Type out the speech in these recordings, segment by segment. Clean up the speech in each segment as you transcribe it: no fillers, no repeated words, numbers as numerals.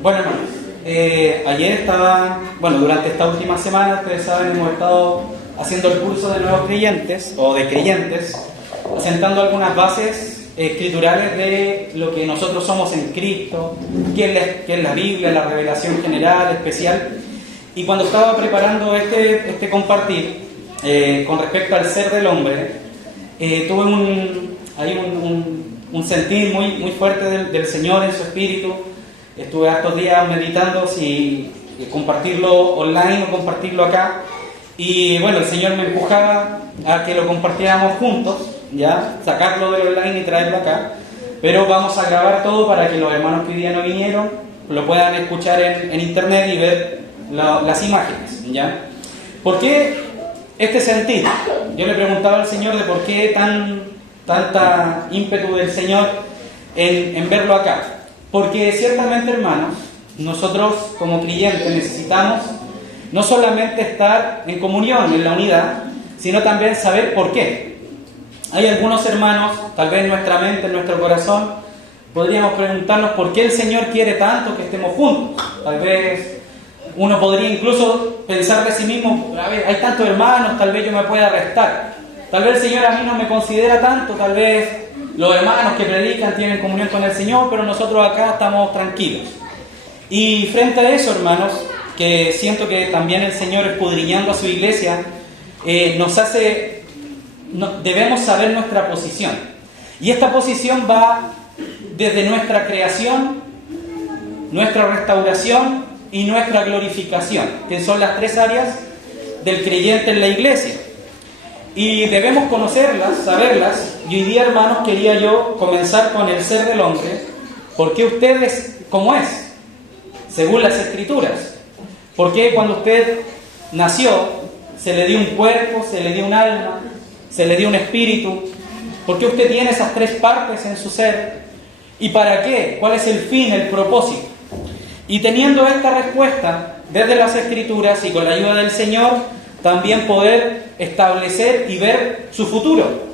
Bueno, hermanos, ayer durante esta última semana, ustedes saben, hemos estado haciendo el curso de nuevos creyentes, o de creyentes, asentando algunas bases escriturales de lo que nosotros somos en Cristo, qué es la Biblia, la revelación general, especial. Y cuando estaba preparando este compartir, con respecto al ser del hombre, tuve un sentir muy fuerte del Señor en su espíritu. Estuve estos días meditando si compartirlo online o compartirlo acá. Y bueno, el Señor me empujaba a que lo compartiéramos juntos, ya, sacarlo del online y traerlo acá. Pero vamos a grabar todo para que los hermanos que hoy día no vinieron lo puedan escuchar en internet y ver las imágenes, ¿ya? ¿Por qué este sentir? Yo le preguntaba al Señor de por qué tanta ímpetu del Señor en verlo acá. Porque ciertamente, hermanos, nosotros como creyentes necesitamos no solamente estar en comunión, en la unidad, sino también saber por qué. Hay algunos hermanos, tal vez en nuestra mente, en nuestro corazón, podríamos preguntarnos por qué el Señor quiere tanto que estemos juntos. Tal vez uno podría incluso pensar de sí mismo, a ver, hay tantos hermanos, tal vez yo me pueda restar. Tal vez el Señor a mí no me considera tanto, tal vez los hermanos que predican tienen comunión con el Señor, pero nosotros acá estamos tranquilos. Y frente a eso, hermanos, que siento que también el Señor, escudriñando a su iglesia, debemos saber nuestra posición. Y esta posición va desde nuestra creación, nuestra restauración y nuestra glorificación, que son las tres áreas del creyente en la iglesia. Y debemos conocerlas, saberlas. Y hoy día, hermanos, quería yo comenzar con el ser del hombre, porque usted es como es, según las Escrituras. Porque cuando usted nació, se le dio un cuerpo, se le dio un alma, se le dio un espíritu. ¿Por qué usted tiene esas tres partes en su ser? ¿Y para qué? ¿Cuál es el fin, el propósito? Y teniendo esta respuesta desde las Escrituras y con la ayuda del Señor, también poder establecer y ver su futuro.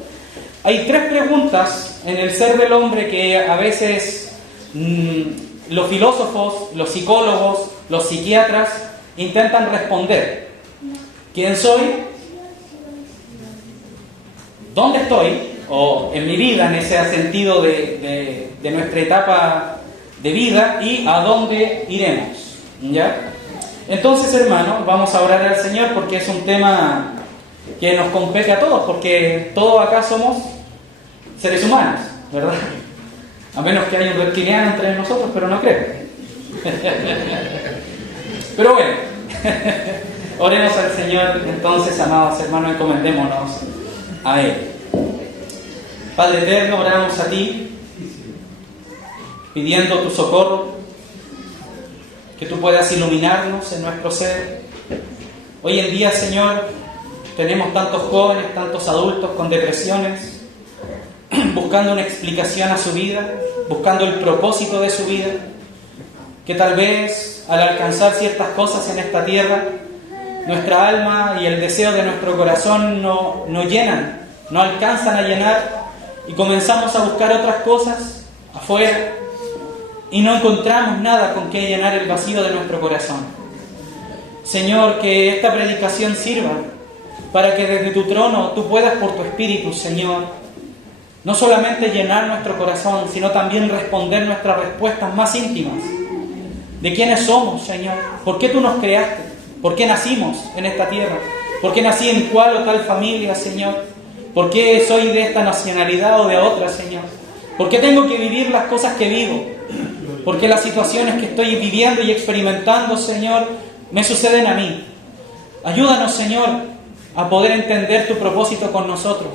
Hay tres preguntas en el ser del hombre que a veces los filósofos, los psicólogos, los psiquiatras intentan responder. ¿Quién soy? ¿Dónde estoy? O en mi vida, en ese sentido de nuestra etapa de vida, y a dónde iremos, ¿ya? Entonces, hermanos, vamos a orar al Señor porque es un tema que nos compete a todos, porque todos acá somos seres humanos, ¿verdad? A menos que haya un reptiliano entre nosotros, pero no creo. Pero bueno, oremos al Señor. Entonces, amados hermanos, encomendémonos a Él. Padre eterno, oramos a Ti, pidiendo tu socorro, que Tú puedas iluminarnos en nuestro ser. Hoy en día, Señor, tenemos tantos jóvenes, tantos adultos con depresiones, buscando una explicación a su vida, buscando el propósito de su vida, que tal vez al alcanzar ciertas cosas en esta tierra, nuestra alma y el deseo de nuestro corazón no llenan, no alcanzan a llenar, y comenzamos a buscar otras cosas afuera, y no encontramos nada con que llenar el vacío de nuestro corazón. Señor, que esta predicación sirva para que desde tu trono tú puedas, por tu Espíritu, Señor, no solamente llenar nuestro corazón, sino también responder nuestras respuestas más íntimas de quiénes somos, Señor, por qué tú nos creaste, por qué nacimos en esta tierra, por qué nací en cual o tal familia, Señor, por qué soy de esta nacionalidad o de otra, Señor, por qué tengo que vivir las cosas que vivo, por qué las situaciones que estoy viviendo y experimentando, Señor, me suceden a mí. Ayúdanos, Señor, a poder entender tu propósito con nosotros,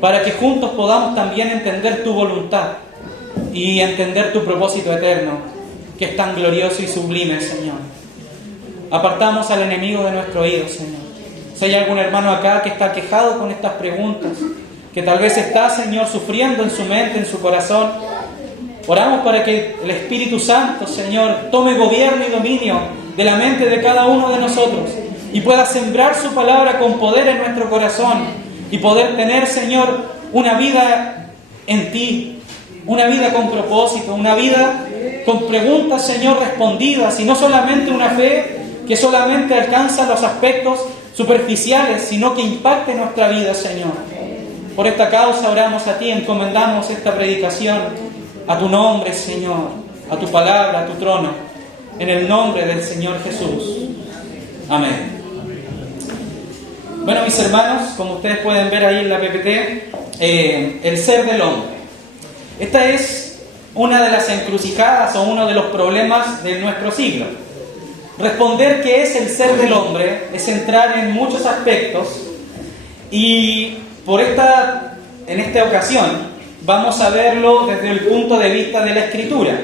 para que juntos podamos también entender tu voluntad y entender tu propósito eterno, que es tan glorioso y sublime, Señor. Apartamos al enemigo de nuestro oído, Señor. Si hay algún hermano acá que está quejado con estas preguntas, que tal vez está, Señor, sufriendo en su mente, en su corazón, oramos para que el Espíritu Santo, Señor, tome gobierno y dominio de la mente de cada uno de nosotros y pueda sembrar su palabra con poder en nuestro corazón y poder tener, Señor, una vida en Ti, una vida con propósito, una vida con preguntas, Señor, respondidas, y no solamente una fe que solamente alcanza los aspectos superficiales, sino que impacte nuestra vida, Señor. Por esta causa oramos a Ti, encomendamos esta predicación a Tu nombre, Señor, a Tu palabra, a Tu trono, en el nombre del Señor Jesús. Amén. Bueno, mis hermanos, como ustedes pueden ver ahí en la PPT, el ser del hombre. Esta es una de las encrucijadas o uno de los problemas de nuestro siglo. Responder qué es el ser del hombre es entrar en muchos aspectos, y en esta ocasión vamos a verlo desde el punto de vista de la Escritura.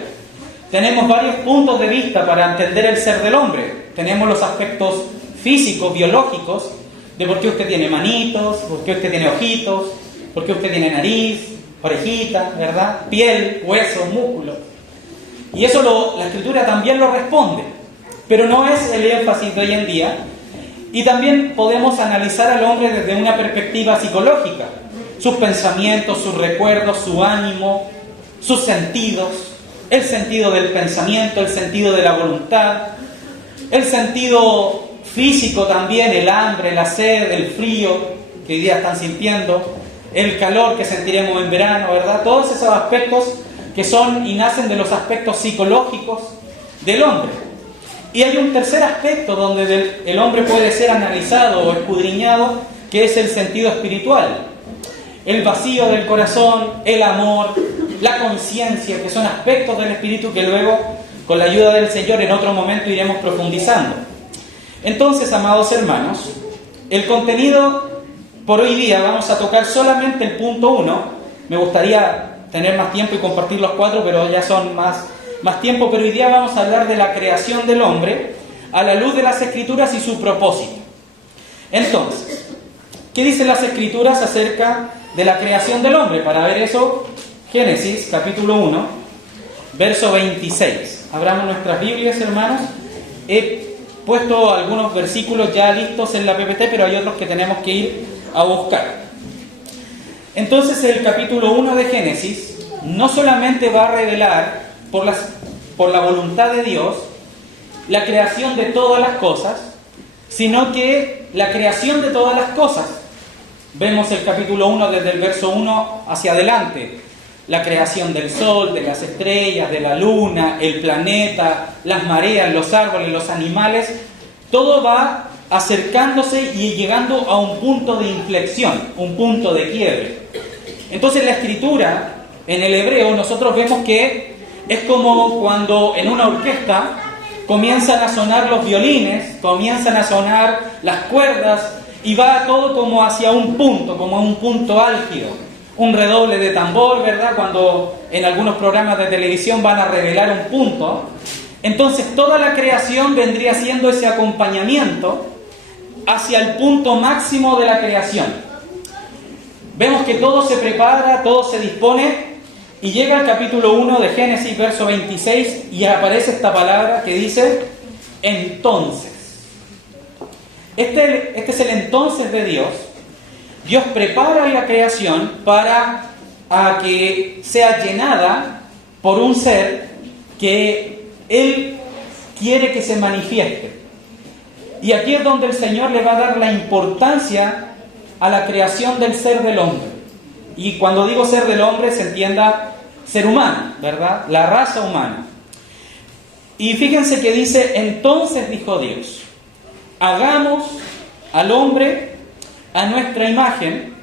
Tenemos varios puntos de vista para entender el ser del hombre. Tenemos los aspectos físicos, biológicos, de por qué usted tiene manitos, por qué usted tiene ojitos, por qué usted tiene nariz, orejita, ¿verdad? Piel, huesos, músculos. Y eso la Escritura también lo responde, pero no es el énfasis de hoy en día. Y también podemos analizar al hombre desde una perspectiva psicológica, sus pensamientos, sus recuerdos, su ánimo, sus sentidos, el sentido del pensamiento, el sentido de la voluntad, el sentido físico también, el hambre, la sed, el frío que hoy día están sintiendo, el calor que sentiremos en verano, ¿verdad? Todos esos aspectos que son y nacen de los aspectos psicológicos del hombre. Y hay un tercer aspecto donde el hombre puede ser analizado o escudriñado, que es el sentido espiritual. El vacío del corazón, el amor, la conciencia, que son aspectos del espíritu que luego, con la ayuda del Señor, en otro momento iremos profundizando. Entonces, amados hermanos, el contenido por hoy día vamos a tocar solamente el punto 1. Me gustaría tener más tiempo y compartir los 4, pero ya son más tiempo. Pero hoy día vamos a hablar de la creación del hombre a la luz de las Escrituras y su propósito. Entonces, ¿qué dicen las Escrituras acerca de la creación del hombre? Para ver eso, Génesis, capítulo 1, verso 26. Abramos nuestras Biblias, hermanos. He puesto algunos versículos ya listos en la PPT, pero hay otros que tenemos que ir a buscar. Entonces, el capítulo 1 de Génesis no solamente va a revelar por la voluntad de Dios la creación de todas las cosas, sino que la creación de todas las cosas. Vemos el capítulo 1 desde el verso 1 hacia adelante. La creación del sol, de las estrellas, de la luna, el planeta, las mareas, los árboles, los animales. Todo va acercándose y llegando a un punto de inflexión, un punto de quiebre. Entonces, la Escritura, en el hebreo, nosotros vemos que es como cuando en una orquesta comienzan a sonar los violines, comienzan a sonar las cuerdas, y va todo como hacia un punto, como un punto álgido. Un redoble de tambor, ¿verdad? Cuando en algunos programas de televisión van a revelar un punto. Entonces toda la creación vendría siendo ese acompañamiento hacia el punto máximo de la creación. Vemos que todo se prepara, todo se dispone, y llega el capítulo 1 de Génesis, verso 26, y aparece esta palabra que dice, entonces. Este es el entonces de Dios. Dios prepara la creación para que sea llenada por un ser que Él quiere que se manifieste. Y aquí es donde el Señor le va a dar la importancia a la creación del ser del hombre. Y cuando digo ser del hombre, se entienda ser humano, ¿verdad? La raza humana. Y fíjense que dice, entonces dijo Dios, hagamos al hombre a nuestra imagen,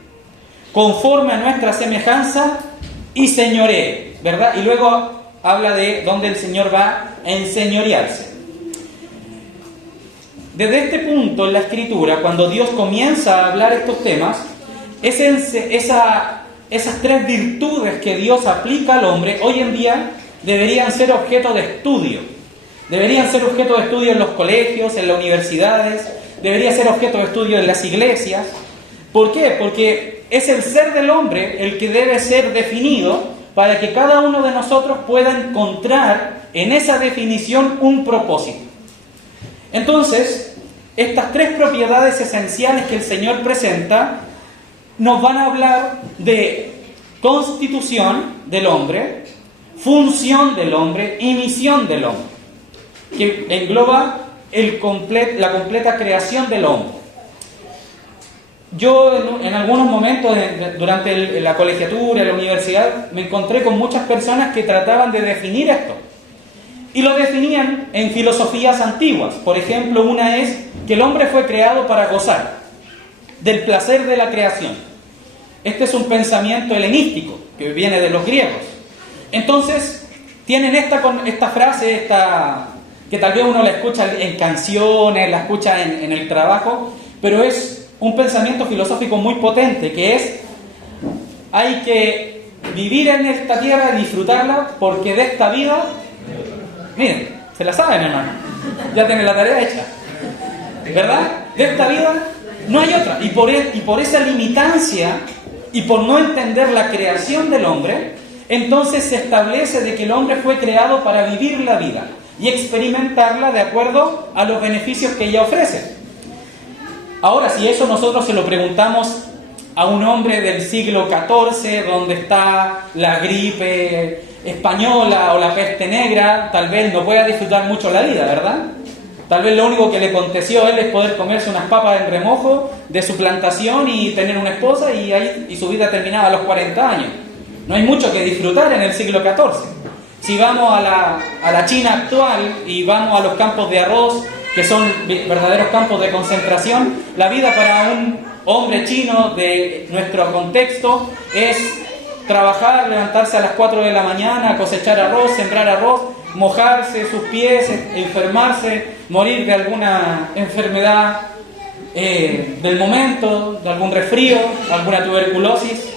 conforme a nuestra semejanza, y señoree, ¿verdad? Y luego habla de dónde el Señor va a enseñorearse. Desde este punto en la Escritura, cuando Dios comienza a hablar estos temas, esas tres virtudes que Dios aplica al hombre, hoy en día deberían ser objeto de estudio. Deberían ser objeto de estudio en los colegios, en las universidades, debería ser objeto de estudio en las iglesias. ¿Por qué? Porque es el ser del hombre el que debe ser definido para que cada uno de nosotros pueda encontrar en esa definición un propósito. Entonces, estas tres propiedades esenciales que el Señor presenta nos van a hablar de constitución del hombre, función del hombre y misión del hombre, que engloba la completa creación del hombre. Yo en algunos momentos durante la colegiatura, la universidad, me encontré con muchas personas que trataban de definir esto. Y lo definían en filosofías antiguas. Por ejemplo, una es que el hombre fue creado para gozar del placer de la creación. Este es un pensamiento helenístico que viene de los griegos. Entonces, tienen esta frase, que tal vez uno la escucha en canciones, la escucha en el trabajo, pero es un pensamiento filosófico muy potente, que es: hay que vivir en esta tierra y disfrutarla, porque de esta vida... Miren, se la saben, hermano. Ya tienen la tarea hecha. ¿Verdad? De esta vida no hay otra. Y por esa limitancia y por no entender la creación del hombre, entonces se establece de que el hombre fue creado para vivir la vida y experimentarla de acuerdo a los beneficios que ella ofrece. Ahora, si eso nosotros se lo preguntamos a un hombre del siglo XIV, donde está la gripe española o la peste negra, tal vez no pueda disfrutar mucho la vida, ¿verdad? Tal vez lo único que le aconteció a él es poder comerse unas papas en remojo de su plantación y tener una esposa, y su vida terminaba a los 40 años. No hay mucho que disfrutar en el siglo XIV. Si vamos a la China actual y vamos a los campos de arroz, que son verdaderos campos de concentración, la vida para un hombre chino de nuestro contexto es trabajar, levantarse a las 4 de la mañana, cosechar arroz, sembrar arroz, mojarse sus pies, enfermarse, morir de alguna enfermedad del momento, de algún resfrío, alguna tuberculosis.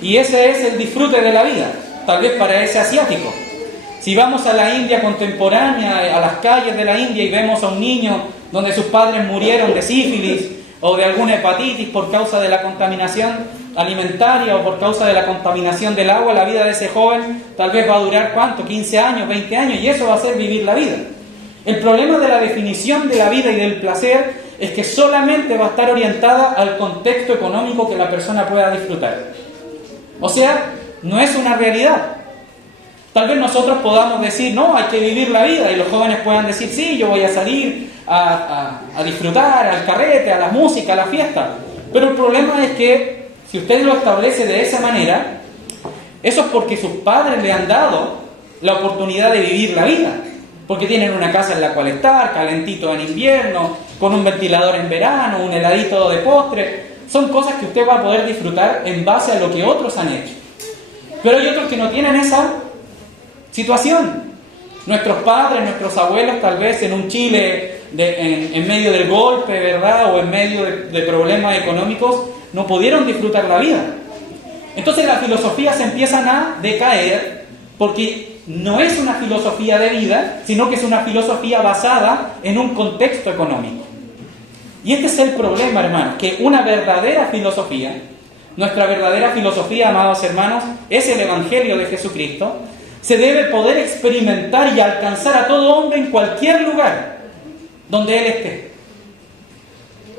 Y ese es el disfrute de la vida, tal vez para ese asiático. Si vamos a la India contemporánea, a las calles de la India, y vemos a un niño donde sus padres murieron de sífilis o de alguna hepatitis por causa de la contaminación alimentaria o por causa de la contaminación del agua, la vida de ese joven tal vez va a durar, ¿cuánto? 15 años, 20 años, y eso va a ser vivir la vida. El problema de la definición de la vida y del placer es que solamente va a estar orientada al contexto económico que la persona pueda disfrutar. O sea, no es una realidad. Tal vez nosotros podamos decir, no, hay que vivir la vida, y los jóvenes puedan decir, sí, yo voy a salir a disfrutar, al carrete, a la música, a la fiesta. Pero el problema es que si usted lo establece de esa manera, eso es porque sus padres le han dado la oportunidad de vivir la vida, porque tienen una casa en la cual estar, calentito en invierno, con un ventilador en verano, un heladito de postre. Son cosas que usted va a poder disfrutar en base a lo que otros han hecho. Pero hay otros que no tienen esa situación. Nuestros padres, nuestros abuelos, tal vez en un Chile en medio del golpe, ¿verdad?, o en medio de problemas económicos, no pudieron disfrutar la vida. Entonces las filosofías empiezan a decaer, porque no es una filosofía de vida, sino que es una filosofía basada en un contexto económico. Y este es el problema, hermanos, que una verdadera filosofía, nuestra verdadera filosofía, amados hermanos, es el Evangelio de Jesucristo. Se debe poder experimentar y alcanzar a todo hombre en cualquier lugar donde él esté.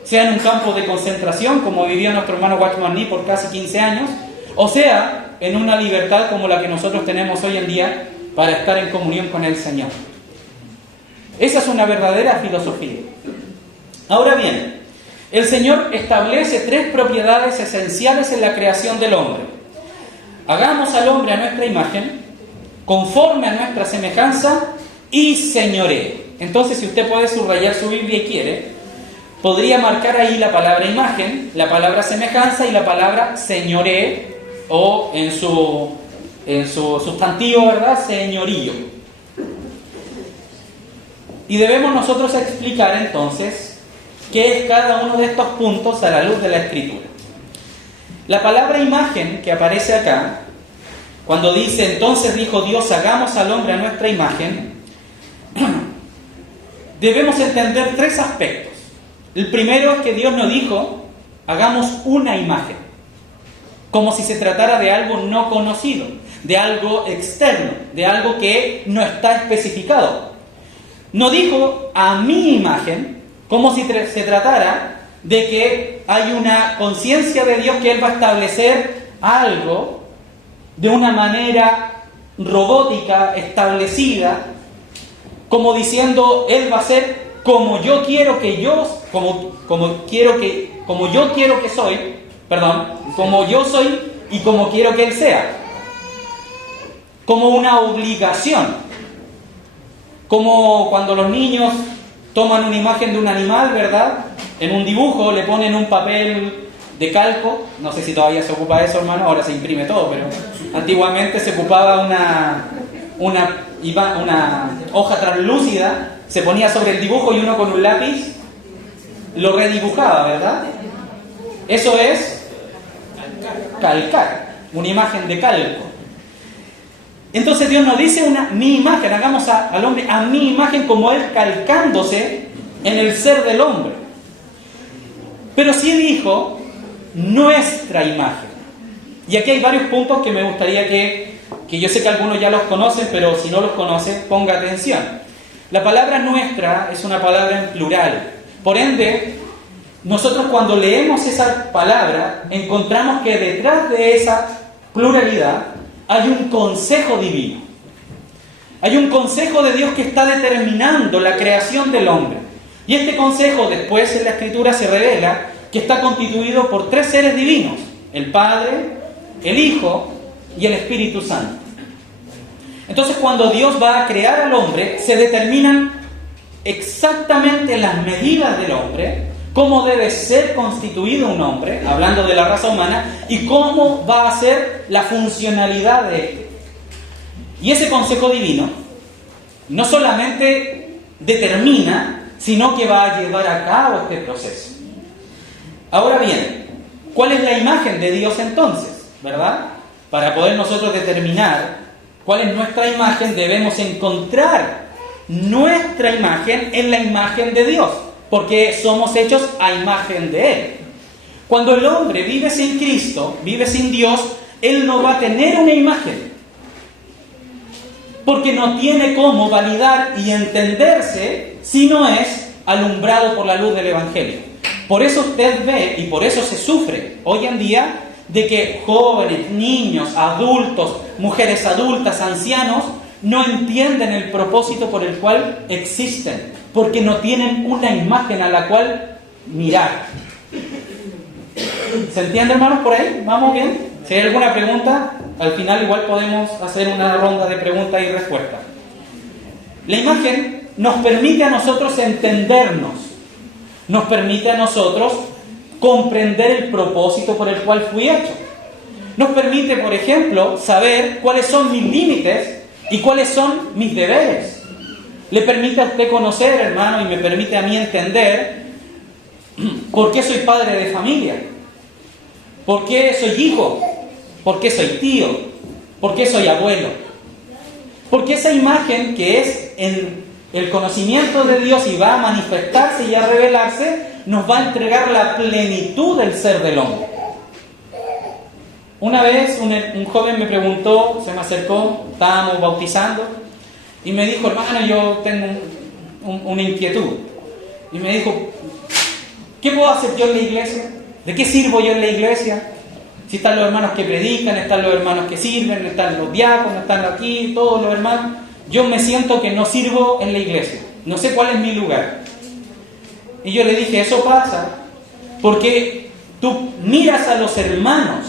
Sea en un campo de concentración, como vivía nuestro hermano Watchman Nee por casi 15 años, o sea en una libertad como la que nosotros tenemos hoy en día para estar en comunión con el Señor. Esa es una verdadera filosofía. Ahora bien, el Señor establece 3 propiedades esenciales en la creación del hombre. Hagamos al hombre a nuestra imagen, conforme a nuestra semejanza, y señoree. Entonces, si usted puede subrayar su Biblia y quiere, podría marcar ahí la palabra imagen, la palabra semejanza y la palabra señoree, o en su sustantivo, ¿verdad?, señorío. Y debemos nosotros explicar entonces qué es cada uno de estos puntos a la luz de la Escritura. La palabra imagen que aparece acá, cuando dice, entonces dijo Dios, hagamos al hombre a nuestra imagen, debemos entender 3 aspectos. El primero es que Dios no dijo, hagamos una imagen, como si se tratara de algo no conocido, de algo externo, de algo que no está especificado. No dijo a mi imagen, como si se tratara de que hay una conciencia de Dios que Él va a establecer algo de una manera robótica, establecida, como diciendo, Él va a ser como yo quiero que yo, como yo soy y como quiero que Él sea. Como una obligación. Como cuando los niños toman una imagen de un animal, ¿verdad? En un dibujo le ponen un papel de calco, no sé si todavía se ocupa eso, hermano, ahora se imprime todo, pero antiguamente se ocupaba una hoja translúcida, se ponía sobre el dibujo y uno con un lápiz lo redibujaba, ¿verdad? Eso es calcar, una imagen de calco. Entonces Dios nos dice mi imagen, hagamos al hombre a mi imagen, como Él calcándose en el ser del hombre. Pero sí dijo nuestra imagen. Y aquí hay varios puntos que me gustaría que yo sé que algunos ya los conocen, pero si no los conocen, ponga atención. La palabra nuestra es una palabra en plural. Por ende, nosotros cuando leemos esa palabra, encontramos que detrás de esa pluralidad hay un consejo divino. Hay un consejo de Dios que está determinando la creación del hombre. Y este consejo, después en la Escritura se revela que está constituido por 3 seres divinos: el Padre, el Hijo y el Espíritu Santo. Entonces, cuando Dios va a crear al hombre, se determinan exactamente las medidas del hombre, cómo debe ser constituido un hombre, hablando de la raza humana, y cómo va a ser la funcionalidad de él. Y ese consejo divino no solamente determina, sino que va a llevar a cabo este proceso. Ahora bien, ¿cuál es la imagen de Dios entonces? ¿Verdad? Para poder nosotros determinar cuál es nuestra imagen, debemos encontrar nuestra imagen en la imagen de Dios, porque somos hechos a imagen de Él. Cuando el hombre vive sin Cristo, vive sin Dios, él no va a tener una imagen, porque no tiene cómo validar y entenderse si no es alumbrado por la luz del Evangelio. Por eso usted ve, y por eso se sufre hoy en día, de que jóvenes, niños, adultos, mujeres adultas, ancianos, no entienden el propósito por el cual existen, porque no tienen una imagen a la cual mirar. ¿Se entiende, hermanos, por ahí? ¿Vamos bien? Si hay alguna pregunta, al final igual podemos hacer una ronda de preguntas y respuestas. La imagen nos permite a nosotros entendernos, nos permite a nosotros comprender el propósito por el cual fui hecho. Nos permite, por ejemplo, saber cuáles son mis límites y cuáles son mis deberes. Le permite a usted conocer, hermano, y me permite a mí entender por qué soy padre de familia, por qué soy hijo, por qué soy tío, por qué soy abuelo. Porque esa imagen que es en el conocimiento de Dios y va a manifestarse y a revelarse, nos va a entregar la plenitud del ser del hombre. Una vez un joven me preguntó, se me acercó, estábamos bautizando, y me dijo: hermano, yo tengo una inquietud. Y me dijo: ¿qué puedo hacer yo en la iglesia? ¿De qué sirvo yo en la iglesia? Si están los hermanos que predican, están los hermanos que sirven, están los diáconos, están aquí, todos los hermanos. Yo me siento que no sirvo en la iglesia, no sé cuál es mi lugar. Y yo le dije: eso pasa porque tú miras a los hermanos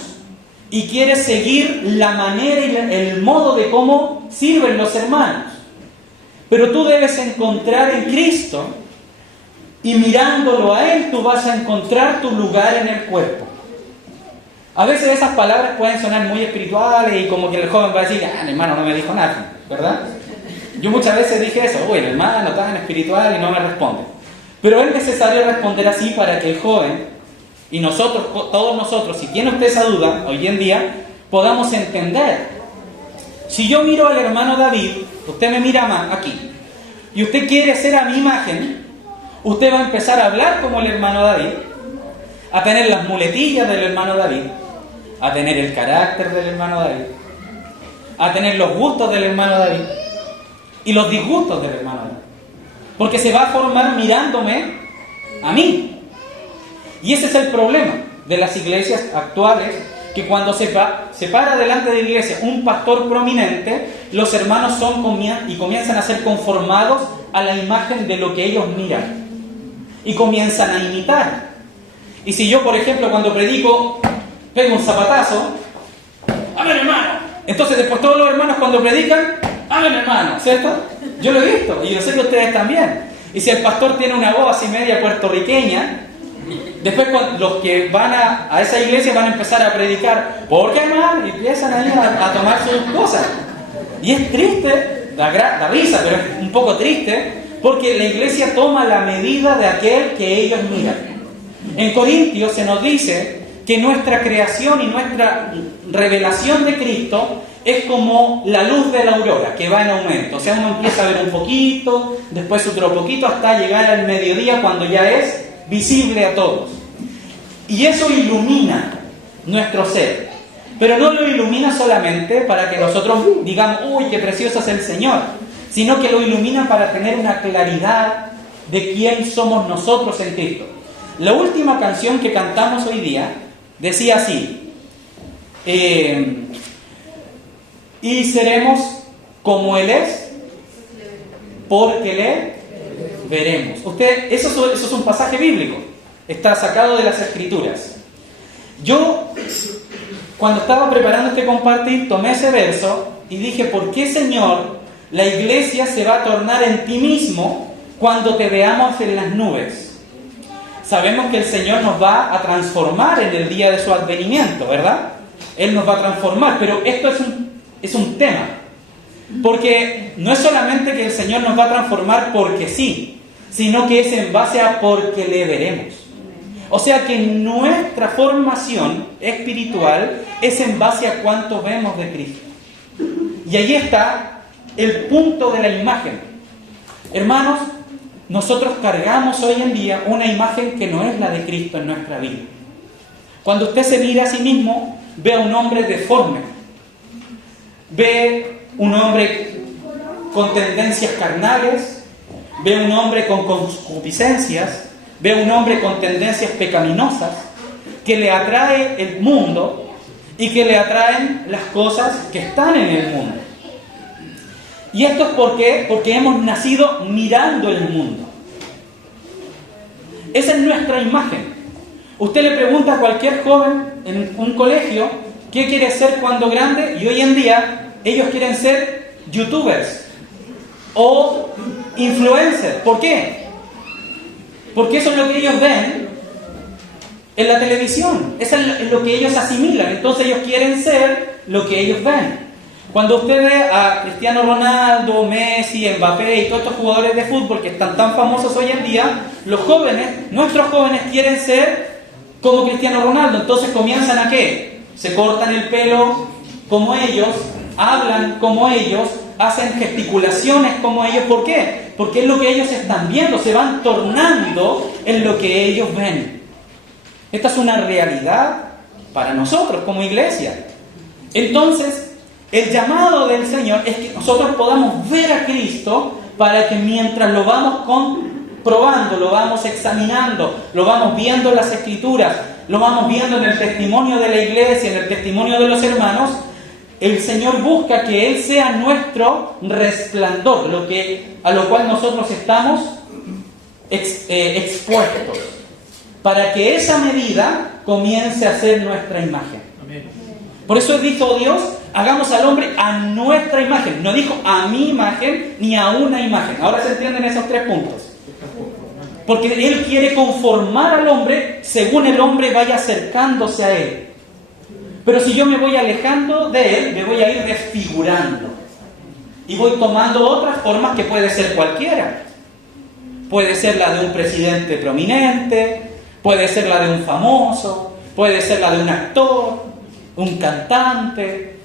y quieres seguir la manera y el modo de cómo sirven los hermanos. Pero tú debes encontrar en Cristo, y mirándolo a Él, tú vas a encontrar tu lugar en el cuerpo. A veces esas palabras pueden sonar muy espirituales y como que el joven va a decir: el hermano no me dijo nada, ¿verdad? Yo muchas veces dije eso: el hermano tan espiritual y no me responde. Pero es necesario responder así para que el joven y nosotros, todos nosotros, si tiene usted esa duda hoy en día, podamos entender. Si yo miro al hermano David, usted me mira más aquí, y usted quiere ser a mi imagen, usted va a empezar a hablar como el hermano David, a tener las muletillas del hermano David, a tener el carácter del hermano David, a tener los gustos del hermano David y los disgustos del hermano David, porque se va a formar mirándome a mí. Y ese es el problema de las iglesias actuales, que cuando se para delante de la iglesia un pastor prominente, los hermanos comienzan a ser conformados a la imagen de lo que ellos miran y comienzan a imitar. Y si yo, por ejemplo, cuando predico pego un zapatazo, ¡amén, hermano! Entonces después todos los hermanos cuando predican, ¡amén, hermano! ¿Cierto? Yo lo he visto y yo sé que ustedes también. Y si el pastor tiene una voz así media puertorriqueña, después los que van a esa iglesia van a empezar a predicar, ¿por qué, hermano? Y empiezan ahí a tomar sus cosas. Y es triste, da risa, pero es un poco triste, porque la iglesia toma la medida de aquel que ellos miran. En Corintios se nos dice que nuestra creación y nuestra revelación de Cristo es como la luz de la aurora, que va en aumento. O sea, uno empieza a ver un poquito, después otro poquito, hasta llegar al mediodía, cuando ya es visible a todos. Y eso ilumina nuestro ser. Pero no lo ilumina solamente para que nosotros digamos, ¡uy, qué precioso es el Señor! Sino que lo ilumina para tener una claridad de quién somos nosotros en Cristo. La última canción que cantamos hoy día decía así: y seremos como Él es, porque le veremos. Eso es un pasaje bíblico, está sacado de las Escrituras. Yo, cuando estaba preparando este compartir, tomé ese verso y dije, ¿por qué, Señor, la iglesia se va a tornar en ti mismo cuando te veamos en las nubes? Sabemos que el Señor nos va a transformar en el día de su advenimiento, ¿verdad? Él nos va a transformar, pero esto es un tema. Porque no es solamente que el Señor nos va a transformar porque sí, sino que es en base a porque le veremos. O sea que nuestra formación espiritual es en base a cuánto vemos de Cristo. Y allí está el punto de la imagen. Hermanos, nosotros cargamos hoy en día una imagen que no es la de Cristo en nuestra vida. Cuando usted se mira a sí mismo, ve a un hombre deforme, ve un hombre con tendencias carnales, ve un hombre con concupiscencias, ve un hombre con tendencias pecaminosas, que le atrae el mundo y que le atraen las cosas que están en el mundo. Y esto es porque hemos nacido mirando el mundo. Esa es nuestra imagen. Usted le pregunta a cualquier joven en un colegio qué quiere ser cuando grande, y hoy en día ellos quieren ser youtubers o influencers. ¿Por qué? Porque eso es lo que ellos ven en la televisión. Eso es lo que ellos asimilan. Entonces ellos quieren ser lo que ellos ven. Cuando usted ve a Cristiano Ronaldo, Messi, Mbappé y todos estos jugadores de fútbol que están tan famosos hoy en día, los jóvenes, nuestros jóvenes quieren ser como Cristiano Ronaldo. Entonces comienzan ¿a qué? Se cortan el pelo como ellos, hablan como ellos, hacen gesticulaciones como ellos. ¿Por qué? Porque es lo que ellos están viendo, se van tornando en lo que ellos ven. Esta es una realidad para nosotros como iglesia. Entonces, el llamado del Señor es que nosotros podamos ver a Cristo para que mientras lo vamos comprobando, lo vamos examinando, lo vamos viendo en las Escrituras, lo vamos viendo en el testimonio de la iglesia, en el testimonio de los hermanos, el Señor busca que Él sea nuestro resplandor, a lo cual nosotros estamos expuestos, para que esa medida comience a ser nuestra imagen. Por eso dijo Dios, hagamos al hombre a nuestra imagen. No dijo a mi imagen ni a una imagen. Ahora se entienden esos tres puntos. Porque Él quiere conformar al hombre según el hombre vaya acercándose a Él. Pero si yo me voy alejando de Él, me voy a ir desfigurando. Y voy tomando otras formas que puede ser cualquiera. Puede ser la de un presidente prominente, puede ser la de un famoso, puede ser la de un actor, un cantante.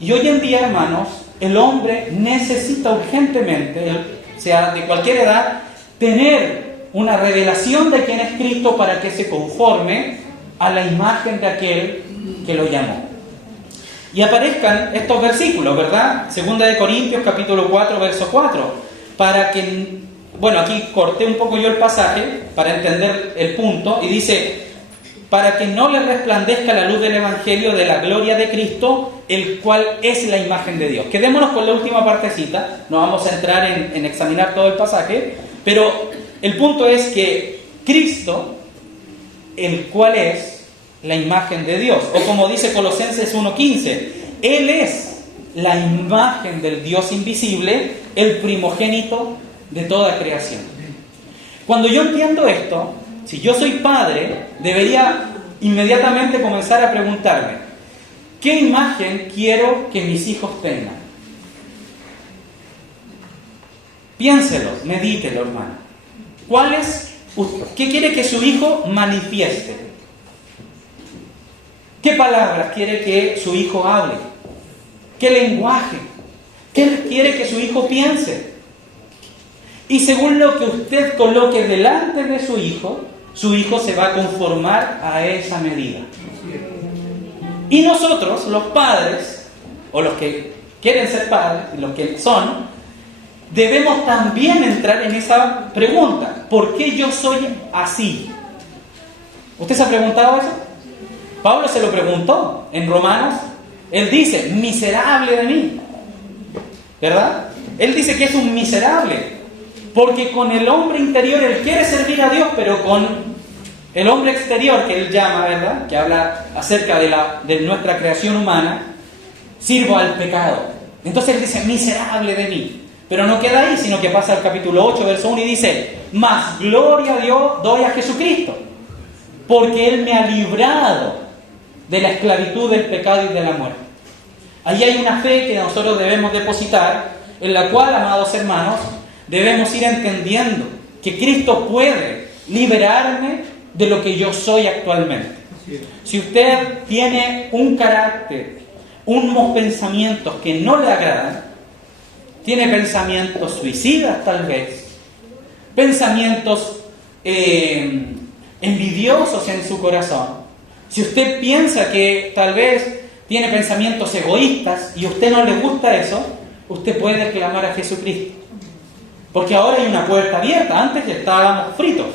Y hoy en día, hermanos, el hombre necesita urgentemente, sea de cualquier edad, tener una revelación de quién es Cristo para que se conforme a la imagen de aquel que lo llamó. Y aparezcan estos versículos, ¿verdad? Segunda de Corintios, capítulo 4, verso 4. Para que, bueno, aquí corté un poco yo el pasaje para entender el punto, y dice, para que no le resplandezca la luz del Evangelio de la gloria de Cristo, el cual es la imagen de Dios. Quedémonos con la última partecita, no vamos a entrar en examinar todo el pasaje, pero el punto es que Cristo, el cual es la imagen de Dios, o como dice Colosenses 1:15, Él es la imagen del Dios invisible, el primogénito de toda creación. Cuando yo entiendo esto, si yo soy padre, debería inmediatamente comenzar a preguntarme, ¿qué imagen quiero que mis hijos tengan? Piénselo, medítelo, hermano. ¿Qué quiere que su hijo manifieste? ¿Qué palabras quiere que su hijo hable? ¿Qué lenguaje? ¿Qué quiere que su hijo piense? Y según lo que usted coloque delante de su hijo se va a conformar a esa medida. Y nosotros, los padres, o los que quieren ser padres, y los que son, debemos también entrar en esa pregunta. ¿Por qué yo soy así? ¿Usted se ha preguntado eso? Pablo se lo preguntó en Romanos. Él dice, miserable de mí. ¿Verdad? Él dice que es un miserable. Porque con el hombre interior él quiere servir a Dios, pero con el hombre exterior que él llama, ¿verdad?, que habla acerca de nuestra creación humana, sirvo al pecado. Entonces él dice, miserable de mí. Pero no queda ahí, sino que pasa al capítulo 8, verso 1 y dice, más gloria a Dios doy a Jesucristo, porque Él me ha librado de la esclavitud del pecado y de la muerte. Allí hay una fe que nosotros debemos depositar, en la cual, amados hermanos, debemos ir entendiendo que Cristo puede liberarme de lo que yo soy actualmente. Si usted tiene un carácter, unos pensamientos que no le agradan, tiene pensamientos suicidas tal vez, pensamientos envidiosos en su corazón, si usted piensa que tal vez tiene pensamientos egoístas y a usted no le gusta eso, usted puede clamar a Jesucristo. Porque ahora hay una puerta abierta. Antes ya estábamos fritos.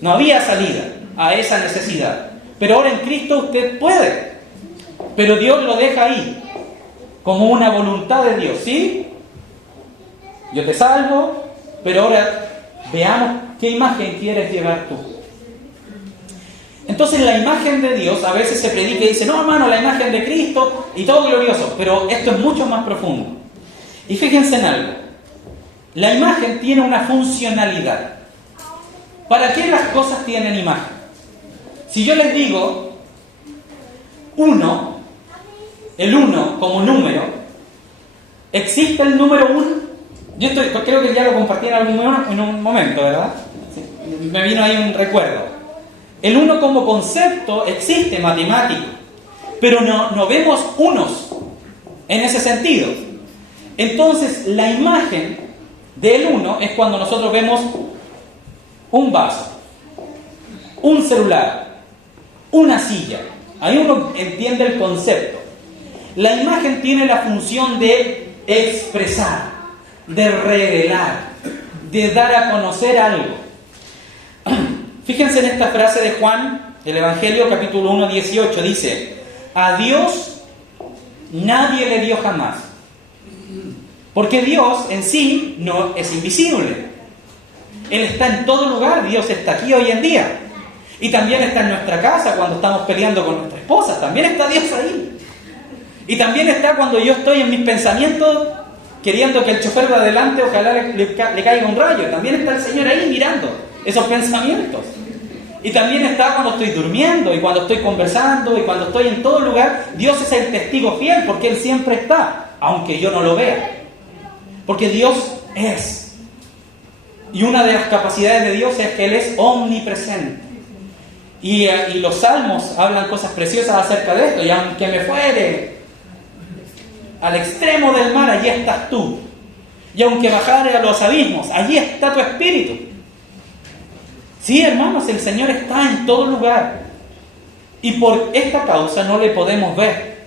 No había salida a esa necesidad. Pero ahora en Cristo usted puede. Pero Dios lo deja ahí, como una voluntad de Dios. ¿Sí? Yo te salvo, pero ahora veamos qué imagen quieres llevar tú. Entonces la imagen de Dios a veces se predica y dice, no hermano, la imagen de Cristo y todo glorioso. Pero esto es mucho más profundo. Y fíjense en algo. La imagen tiene una funcionalidad. ¿Para qué las cosas tienen imagen? Si yo les digo 1, el 1 como número, ¿existe el número 1? Creo que ya lo compartí en un momento, ¿verdad? Sí, me vino ahí un recuerdo. El 1 como concepto existe, matemático, pero no vemos unos en ese sentido. Entonces, la imagen del 1 es cuando nosotros vemos un vaso, un celular, una silla. Ahí uno entiende el concepto. La imagen tiene la función de expresar, de revelar, de dar a conocer algo. Fíjense en esta frase de Juan, el Evangelio, capítulo 1, 18, dice, a Dios nadie le dio jamás. Porque Dios en sí no es invisible. Él está en todo lugar, Dios está aquí hoy en día. Y también está en nuestra casa cuando estamos peleando con nuestra esposa, también está Dios ahí. Y también está cuando yo estoy en mis pensamientos queriendo que el chofer de adelante ojalá le caiga un rayo. También está el Señor ahí mirando esos pensamientos. Y también está cuando estoy durmiendo y cuando estoy conversando y cuando estoy en todo lugar. Dios es el testigo fiel porque Él siempre está, aunque yo no lo vea. Porque Dios es. Y una de las capacidades de Dios es que Él es omnipresente. Y los salmos hablan cosas preciosas acerca de esto. Y aunque me fuere al extremo del mar, allí estás tú. Y aunque bajare a los abismos, allí está tu espíritu. Sí, hermanos, el Señor está en todo lugar. Y por esta causa no le podemos ver.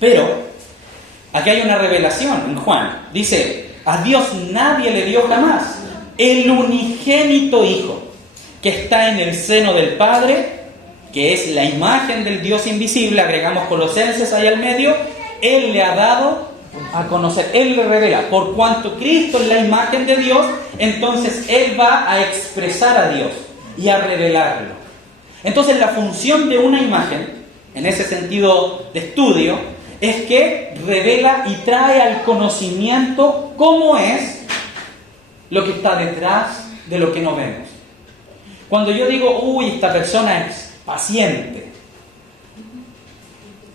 Pero aquí hay una revelación en Juan. Dice, a Dios nadie le dio jamás. El unigénito Hijo, que está en el seno del Padre, que es la imagen del Dios invisible, agregamos Colosenses ahí al medio, Él le ha dado a conocer, Él le revela. Por cuanto Cristo es la imagen de Dios, entonces Él va a expresar a Dios y a revelarlo. Entonces la función de una imagen, en ese sentido de estudio, es que revela y trae al conocimiento cómo es lo que está detrás de lo que no vemos. Cuando yo digo, uy, esta persona es paciente,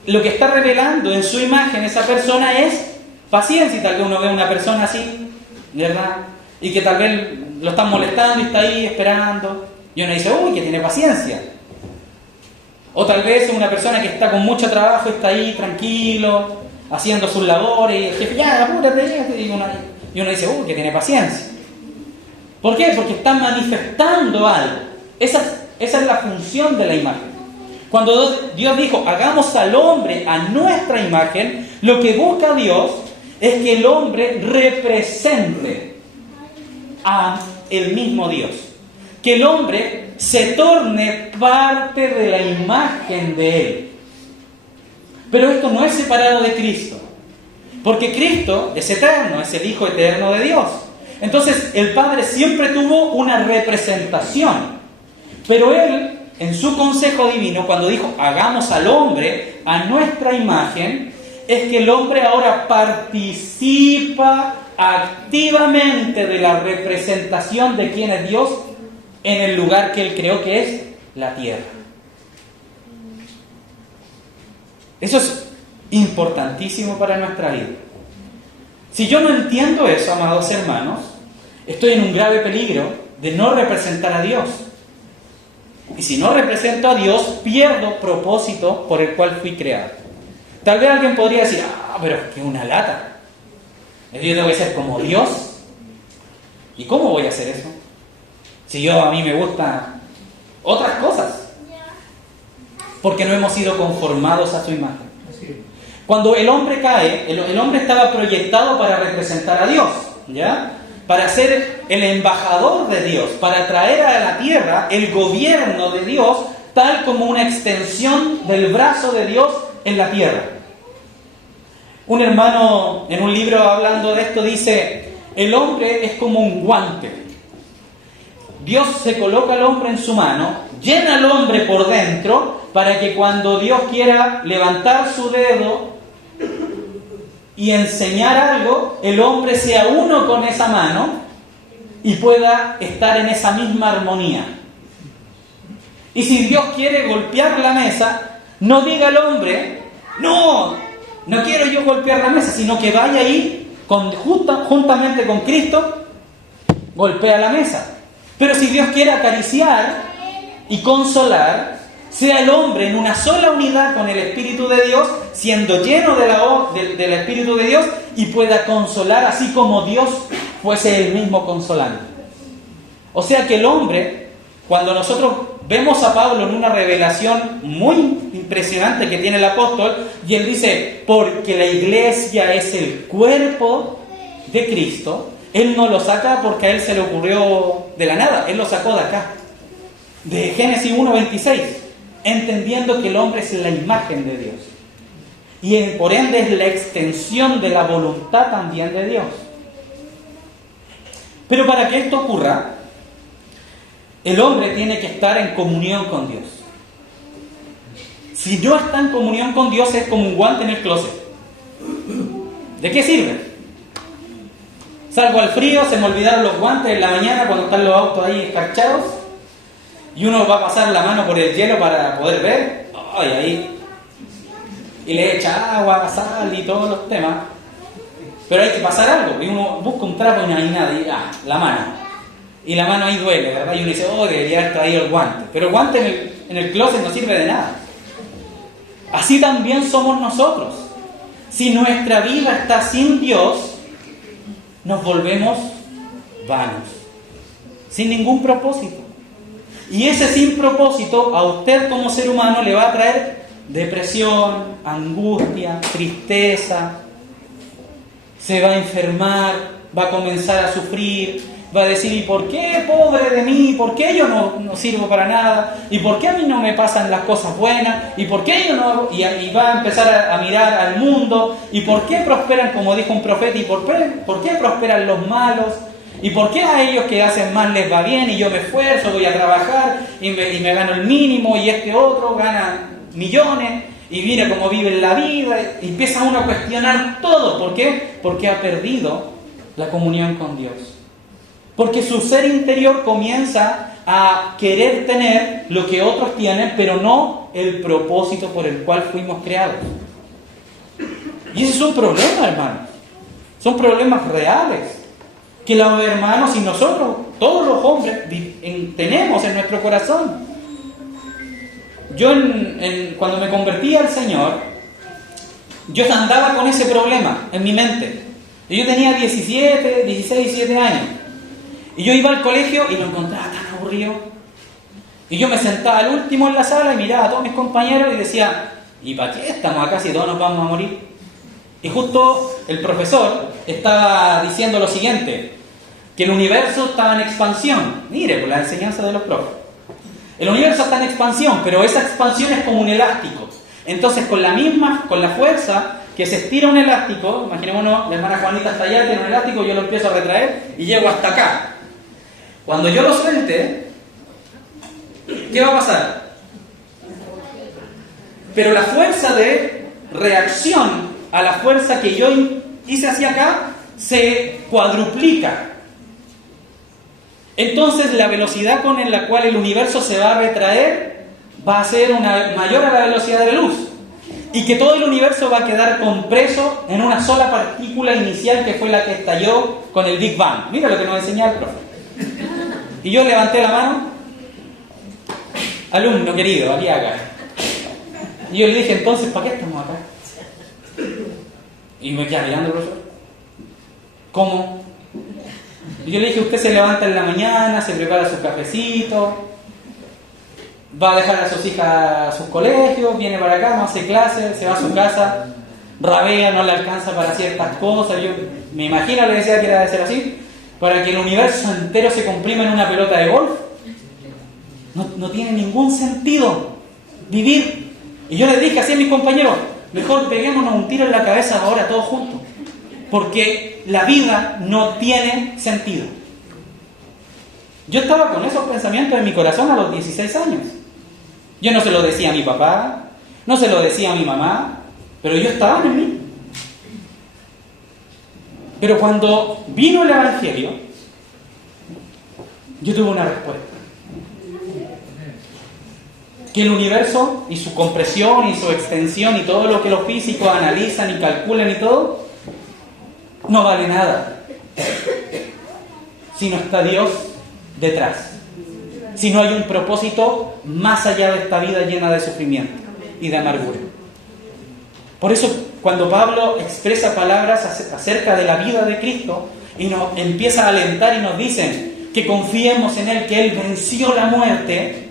lo que está revelando en su imagen esa persona es paciencia. Y tal vez uno ve a una persona así, ¿verdad? Y que tal vez lo están molestando y está ahí esperando. Y uno dice, uy, que tiene paciencia. O tal vez una persona que está con mucho trabajo y está ahí tranquilo, haciendo sus labores, y el jefe, ya, apúrate, y uno dice, uy, que tiene paciencia. ¿Por qué? Porque está manifestando algo. Esa es la función de la imagen. Cuando Dios dijo, hagamos al hombre a nuestra imagen, lo que busca Dios es que el hombre represente a el mismo Dios. Que el hombre se torne parte de la imagen de Él. Pero esto no es separado de Cristo. Porque Cristo es eterno, es el Hijo eterno de Dios. Entonces el Padre siempre tuvo una representación. Pero Él, en su consejo divino, cuando dijo, hagamos al hombre a nuestra imagen, es que el hombre ahora participa activamente de la representación de quién es Dios en el lugar que Él creó, que es la tierra. Eso es importantísimo para nuestra vida. Si yo no entiendo eso, amados hermanos, estoy en un grave peligro de no representar a Dios. Y si no represento a Dios, pierdo propósito por el cual fui creado. Tal vez alguien podría decir, pero es que una lata. Yo tengo que ser como Dios. ¿Y cómo voy a hacer eso? Si a mí me gustan otras cosas. Porque no hemos sido conformados a su imagen. Cuando el hombre cae, el hombre estaba proyectado para representar a Dios, ¿ya? Para ser el embajador de Dios, para traer a la tierra el gobierno de Dios, tal como una extensión del brazo de Dios en la tierra. Un hermano en un libro hablando de esto dice, el hombre es como un guante. Dios se coloca al hombre en su mano, llena al hombre por dentro, para que cuando Dios quiera levantar su dedo y enseñar algo, el hombre sea uno con esa mano y pueda estar en esa misma armonía. Y si Dios quiere golpear la mesa, no diga al hombre, no quiero yo golpear la mesa, sino que vaya ahí juntamente con Cristo, golpea la mesa. Pero si Dios quiere acariciar y consolar, sea el hombre en una sola unidad con el Espíritu de Dios, siendo lleno del Espíritu de Dios, y pueda consolar así como Dios fuese el mismo consolando. O sea que el hombre, cuando nosotros vemos a Pablo en una revelación muy impresionante que tiene el apóstol, y él dice, porque la iglesia es el cuerpo de Cristo, él no lo saca porque a él se le ocurrió de la nada, él lo sacó de acá, de Génesis 1:26, entendiendo que el hombre es la imagen de Dios y por ende es la extensión de la voluntad también de Dios. Pero para que esto ocurra, el hombre tiene que estar en comunión con Dios. Si no está en comunión con Dios, es como un guante en el closet. ¿De qué sirve? Salgo al frío, se me olvidaron los guantes en la mañana cuando están los autos ahí escarchados, y uno va a pasar la mano por el hielo para poder ver, y le echa agua, sal y todos los temas, pero hay que pasar algo, y uno busca un trapo y no hay nada, y la mano, y la mano ahí duele, ¿verdad? Y uno dice, debería haber traído el guante, pero el guante en el closet no sirve de nada. Así también somos nosotros. Si nuestra vida está sin Dios, nos volvemos vanos, sin ningún propósito. Y ese sin propósito a usted como ser humano le va a traer depresión, angustia, tristeza, se va a enfermar, va a comenzar a sufrir, Va a decir, ¿y por qué, pobre de mí? ¿Por qué yo no sirvo para nada? ¿Y por qué a mí no me pasan las cosas buenas? ¿Y por qué yo no...? Y va a empezar a mirar al mundo. ¿Y por qué prosperan, como dijo un profeta? ¿Y por qué prosperan los malos? ¿Y por qué a ellos que hacen mal les va bien? Y yo me esfuerzo, voy a trabajar y me gano el mínimo, y este otro gana millones y mira cómo vive la vida. Y empieza uno a cuestionar todo. ¿Por qué? Porque ha perdido la comunión con Dios. Porque su ser interior comienza a querer tener lo que otros tienen, pero no el propósito por el cual fuimos creados. Y ese es un problema, hermanos. Son problemas reales que los hermanos y nosotros, todos los hombres, tenemos en nuestro corazón. Yo cuando me convertí al Señor, yo andaba con ese problema en mi mente. Yo tenía 16, 17 años. Y yo iba al colegio y lo encontraba tan aburrido. Y yo me sentaba al último en la sala y miraba a todos mis compañeros y decía, ¿y para qué estamos acá si todos nos vamos a morir? Y justo el profesor estaba diciendo lo siguiente, que el universo estaba en expansión. Mire, por la enseñanza de los profes. El universo está en expansión, pero esa expansión es como un elástico. Entonces, con la fuerza que se estira un elástico, imaginémonos, la hermana Juanita está allá, tiene un elástico, yo lo empiezo a retraer y llego hasta acá. Cuando yo lo suelte, ¿qué va a pasar? Pero la fuerza de reacción a la fuerza que yo hice hacia acá se cuadruplica. Entonces la velocidad con la cual el universo se va a retraer va a ser mayor a la velocidad de la luz. Y que todo el universo va a quedar compreso en una sola partícula inicial que fue la que estalló con el Big Bang. Mira lo que nos enseñaba el profe. Y yo levanté la mano, alumno querido, aquí acá. Y yo le dije, entonces, ¿para qué estamos acá? Y me queda mirando el profesor. ¿Cómo? Y yo le dije, usted se levanta en la mañana, se prepara su cafecito, va a dejar a sus hijas a sus colegios, viene para acá, no hace clases, se va a su casa, rabea, no le alcanza para ciertas cosas. Yo me imagino, le decía que era de ser así, para que el universo entero se comprima en una pelota de golf. No tiene ningún sentido vivir. Y yo les dije así a mis compañeros, mejor peguémonos un tiro en la cabeza ahora todos juntos, porque la vida no tiene sentido. Yo estaba con esos pensamientos en mi corazón a los 16 años. Yo no se lo decía a mi papá, no se lo decía a mi mamá, pero yo estaba en mí. Pero cuando vino el Evangelio, yo tuve una respuesta. Que el universo y su compresión y su extensión y todo lo que los físicos analizan y calculan y todo, no vale nada si no está Dios detrás, si no hay un propósito más allá de esta vida llena de sufrimiento y de amargura. Por eso cuando Pablo expresa palabras acerca de la vida de Cristo y nos empieza a alentar y nos dice que confiemos en Él, que Él venció la muerte,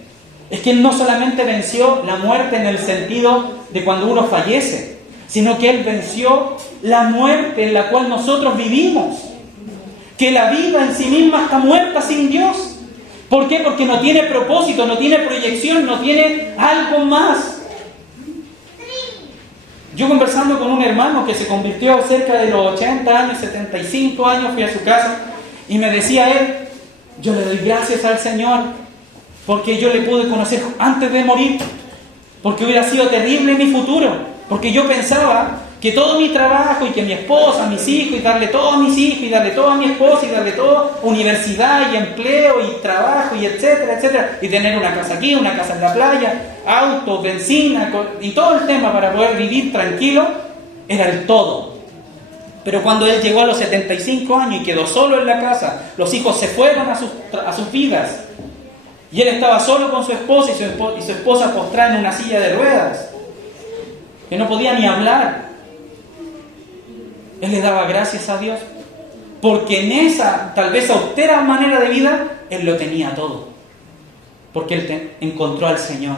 es que Él no solamente venció la muerte en el sentido de cuando uno fallece, sino que Él venció la muerte en la cual nosotros vivimos. Que la vida en sí misma está muerta sin Dios. ¿Por qué? Porque no tiene propósito, no tiene proyección, no tiene algo más. Yo conversando con un hermano que se convirtió cerca de los 80 años, 75 años, fui a su casa y me decía él, yo le doy gracias al Señor porque yo le pude conocer antes de morir, porque hubiera sido terrible mi futuro, porque yo pensaba que todo mi trabajo y que mi esposa, mis hijos, y darle todo a mis hijos, y darle todo a mi esposa, y darle todo, universidad y empleo y trabajo, y etcétera, etcétera, y tener una casa aquí, una casa en la playa, autos, benzina, y todo el tema para poder vivir tranquilo, era el todo. Pero cuando él llegó a los 75 años y quedó solo en la casa, los hijos se fueron a sus vidas, y él estaba solo con su esposa, y su esposa postrada en una silla de ruedas, que no podía ni hablar. Él le daba gracias a Dios, porque en esa, tal vez austera manera de vida, él lo tenía todo, porque él encontró al Señor.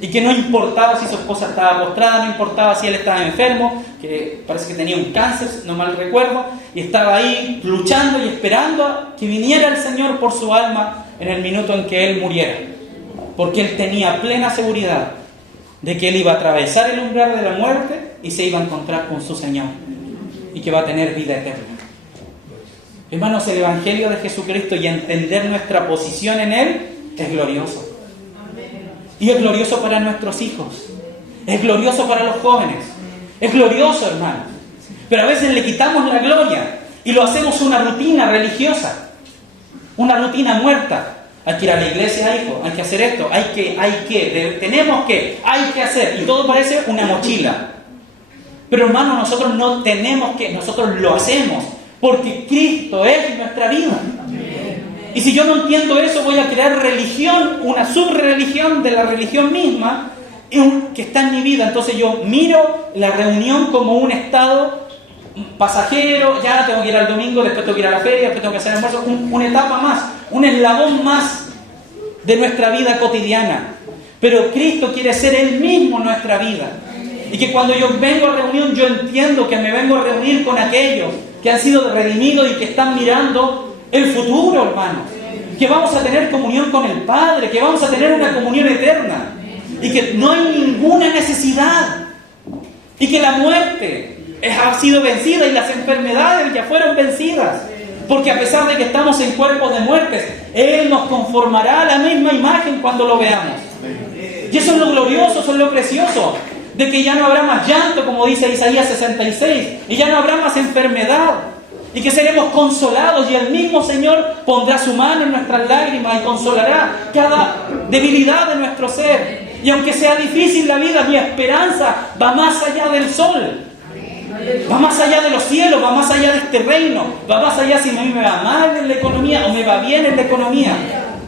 Y que no importaba si su esposa estaba postrada, no importaba si él estaba enfermo, que parece que tenía un cáncer, no mal recuerdo, y estaba ahí luchando y esperando a que viniera el Señor por su alma en el minuto en que él muriera, porque él tenía plena seguridad de que él iba a atravesar el umbral de la muerte y se iba a encontrar con su Señor y que va a tener vida eterna. Hermanos, el Evangelio de Jesucristo y entender nuestra posición en Él es glorioso. Y es glorioso para nuestros hijos. Es glorioso para los jóvenes. Es glorioso, hermanos. Pero a veces le quitamos la gloria y lo hacemos una rutina religiosa. Una rutina muerta. Hay que ir a la iglesia, hijo. Hay que hacer esto. Tenemos que hacer. Y todo parece una mochila. Pero hermanos, nosotros no tenemos que. Nosotros lo hacemos. Porque Cristo es nuestra vida. Y si yo no entiendo eso, voy a crear religión, una subreligión de la religión misma que está en mi vida. Entonces yo miro la reunión como un estado pasajero. Ya tengo que ir al domingo, después tengo que ir a la feria, después tengo que hacer almuerzo. Una etapa más, un eslabón más de nuestra vida cotidiana. Pero Cristo quiere ser Él mismo nuestra vida. Y que cuando yo vengo a reunión, yo entiendo que me vengo a reunir con aquellos que han sido redimidos y que están mirando el futuro, hermanos. Que vamos a tener comunión con el Padre, que vamos a tener una comunión eterna. Y que no hay ninguna necesidad. Y que la muerte ha sido vencida y las enfermedades ya fueron vencidas. Porque a pesar de que estamos en cuerpos de muertes, Él nos conformará a la misma imagen cuando lo veamos. Y eso es lo glorioso, eso es lo precioso. De que ya no habrá más llanto, como dice Isaías 66, y ya no habrá más enfermedad, y que seremos consolados, y el mismo Señor pondrá su mano en nuestras lágrimas y consolará cada debilidad de nuestro ser. Y aunque sea difícil la vida, mi esperanza va más allá del sol, va más allá de los cielos, va más allá de este reino, va más allá si a mí me va mal en la economía o me va bien en la economía.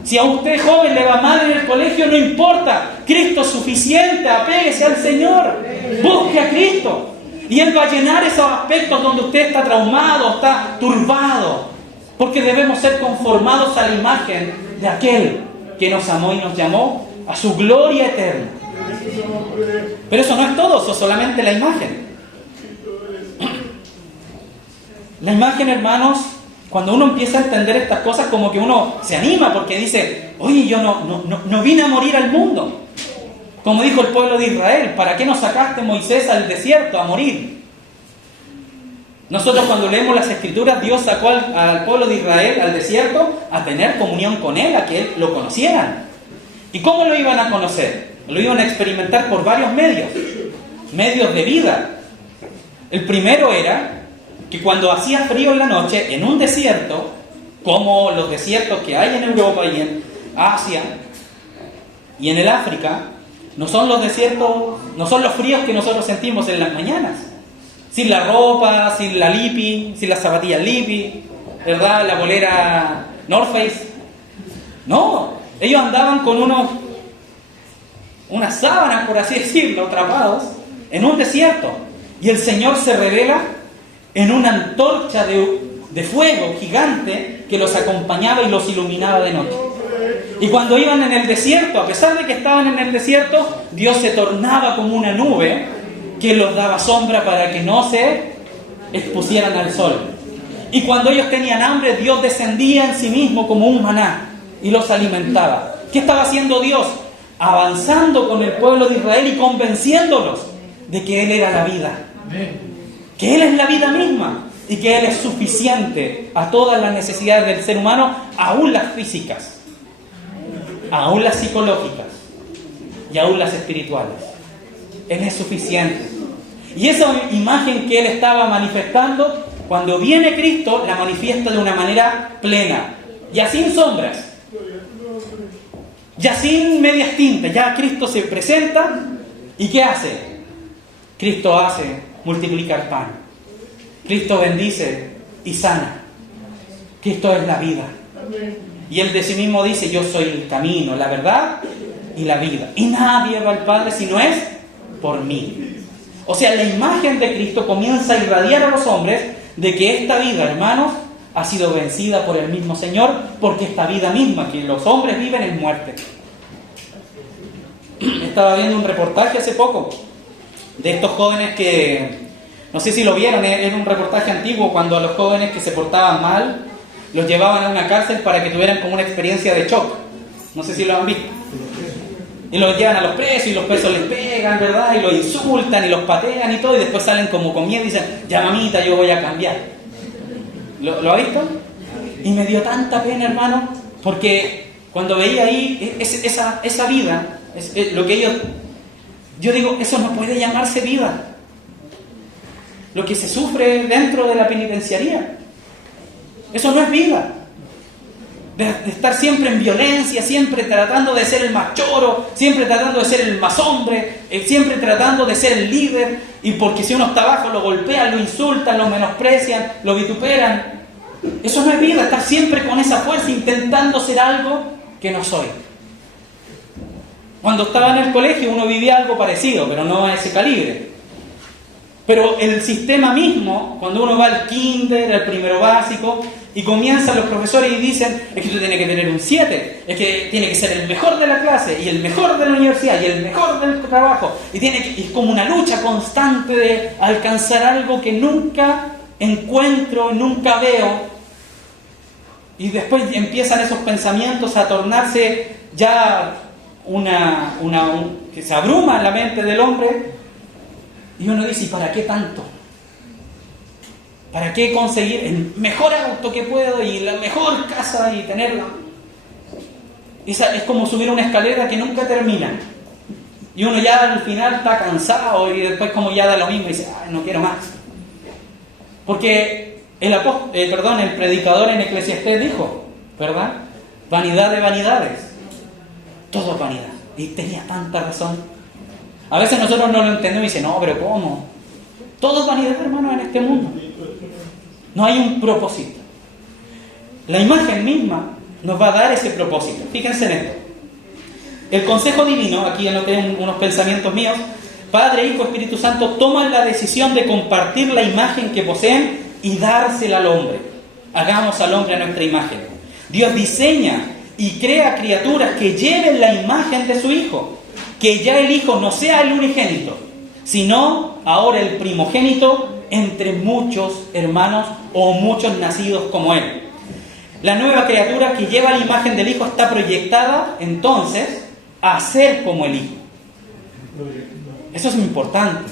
Si a usted joven le va mal en el colegio, no importa. Cristo es suficiente. Apéguese al Señor. Busque a Cristo. Y Él va a llenar esos aspectos donde usted está traumado, está turbado. Porque debemos ser conformados a la imagen de aquel que nos amó y nos llamó a su gloria eterna. Pero eso no es todo, eso es solamente la imagen. La imagen, hermanos, cuando uno empieza a entender estas cosas, como que uno se anima porque dice, oye, yo no vine a morir al mundo. Como dijo el pueblo de Israel, ¿para qué nos sacaste, Moisés, al desierto a morir? Nosotros cuando leemos las Escrituras, Dios sacó al pueblo de Israel al desierto a tener comunión con Él, a que Él lo conocieran. ¿Y cómo lo iban a conocer? Lo iban a experimentar por varios medios de vida. El primero era que cuando hacía frío en la noche, en un desierto, como los desiertos que hay en Europa y en Asia y en el África, no son los desiertos, no son los fríos que nosotros sentimos en las mañanas. Sin la ropa, sin la Lipi, sin las zapatillas Lipi, ¿verdad? La bolera North Face. No, ellos andaban con unas sábanas, por así decirlo, atrapados en un desierto. Y el Señor se revela en una antorcha de fuego gigante que los acompañaba y los iluminaba de noche. Y cuando iban en el desierto, a pesar de que estaban en el desierto, Dios se tornaba como una nube que los daba sombra para que no se expusieran al sol. Y cuando ellos tenían hambre, Dios descendía en sí mismo como un maná y los alimentaba. ¿Qué estaba haciendo Dios? Avanzando con el pueblo de Israel y convenciéndolos de que Él era la vida. Que Él es la vida misma y que Él es suficiente a todas las necesidades del ser humano, aún las físicas, aún las psicológicas y aún las espirituales. Él es suficiente. Y esa imagen que Él estaba manifestando, cuando viene Cristo, la manifiesta de una manera plena, ya sin sombras, ya sin medias tintas. Ya Cristo se presenta y ¿qué hace? Cristo hace multiplicar pan. Cristo bendice y sana. Cristo es la vida. Y Él de sí mismo dice, yo soy el camino, la verdad y la vida. Y nadie va al Padre si no es por mí. O sea, la imagen de Cristo comienza a irradiar a los hombres de que esta vida, hermanos, ha sido vencida por el mismo Señor, porque esta vida misma que los hombres viven es muerte. Estaba viendo un reportaje hace poco de estos jóvenes que No sé si lo vieron, era un reportaje antiguo cuando a los jóvenes que se portaban mal los llevaban a una cárcel para que tuvieran como una experiencia de shock. No sé si lo han visto. Y los llevan a los presos y los presos les pegan, ¿verdad? Y los insultan y los patean y todo, y después salen como con miedo y dicen, ya mamita, yo voy a cambiar. ¿Lo ha visto? Y me dio tanta pena, hermano, porque cuando veía ahí esa vida, lo que ellos... Yo digo, eso no puede llamarse vida. Lo que se sufre dentro de la penitenciaría. Eso no es vida. De estar siempre en violencia, siempre tratando de ser el más choro, siempre tratando de ser el más hombre, siempre tratando de ser el líder, y porque si uno está abajo lo golpean, lo insultan, lo menosprecian, lo vituperan. Eso no es vida, estar siempre con esa fuerza intentando ser algo que no soy. Cuando estaba en el colegio uno vivía algo parecido, pero no a ese calibre. Pero el sistema mismo, cuando uno va al kinder, al primero básico, y comienzan los profesores y dicen, es que tú tienes que tener un 7, es que tiene que ser el mejor de la clase, y el mejor de la universidad, y el mejor del trabajo, y es como una lucha constante de alcanzar algo que nunca encuentro, nunca veo, y después empiezan esos pensamientos a tornarse ya que se abruma en la mente del hombre, y uno dice, ¿y para qué tanto? ¿Para qué conseguir el mejor auto que puedo y la mejor casa y tenerla? Es como subir una escalera que nunca termina. Y uno ya al final está cansado y después como ya da lo mismo y dice, no quiero más. Porque el predicador en Eclesiastés dijo, ¿verdad? Vanidad de vanidades. Todo es vanidad. Y tenía tanta razón. A veces nosotros no lo entendemos y dicen, no, pero ¿cómo? Todo es vanidad, hermano, en este mundo. No hay un propósito. La imagen misma nos va a dar ese propósito. Fíjense en esto. El consejo divino, aquí anoté unos pensamientos míos, Padre, Hijo, Espíritu Santo, toman la decisión de compartir la imagen que poseen y dársela al hombre. Hagamos al hombre a nuestra imagen. Dios diseña y crea criaturas que lleven la imagen de su Hijo. Que ya el Hijo no sea el unigénito, sino ahora el primogénito entre muchos hermanos o muchos nacidos como Él. La nueva criatura que lleva la imagen del Hijo está proyectada, entonces, a ser como el Hijo. Eso es muy importante,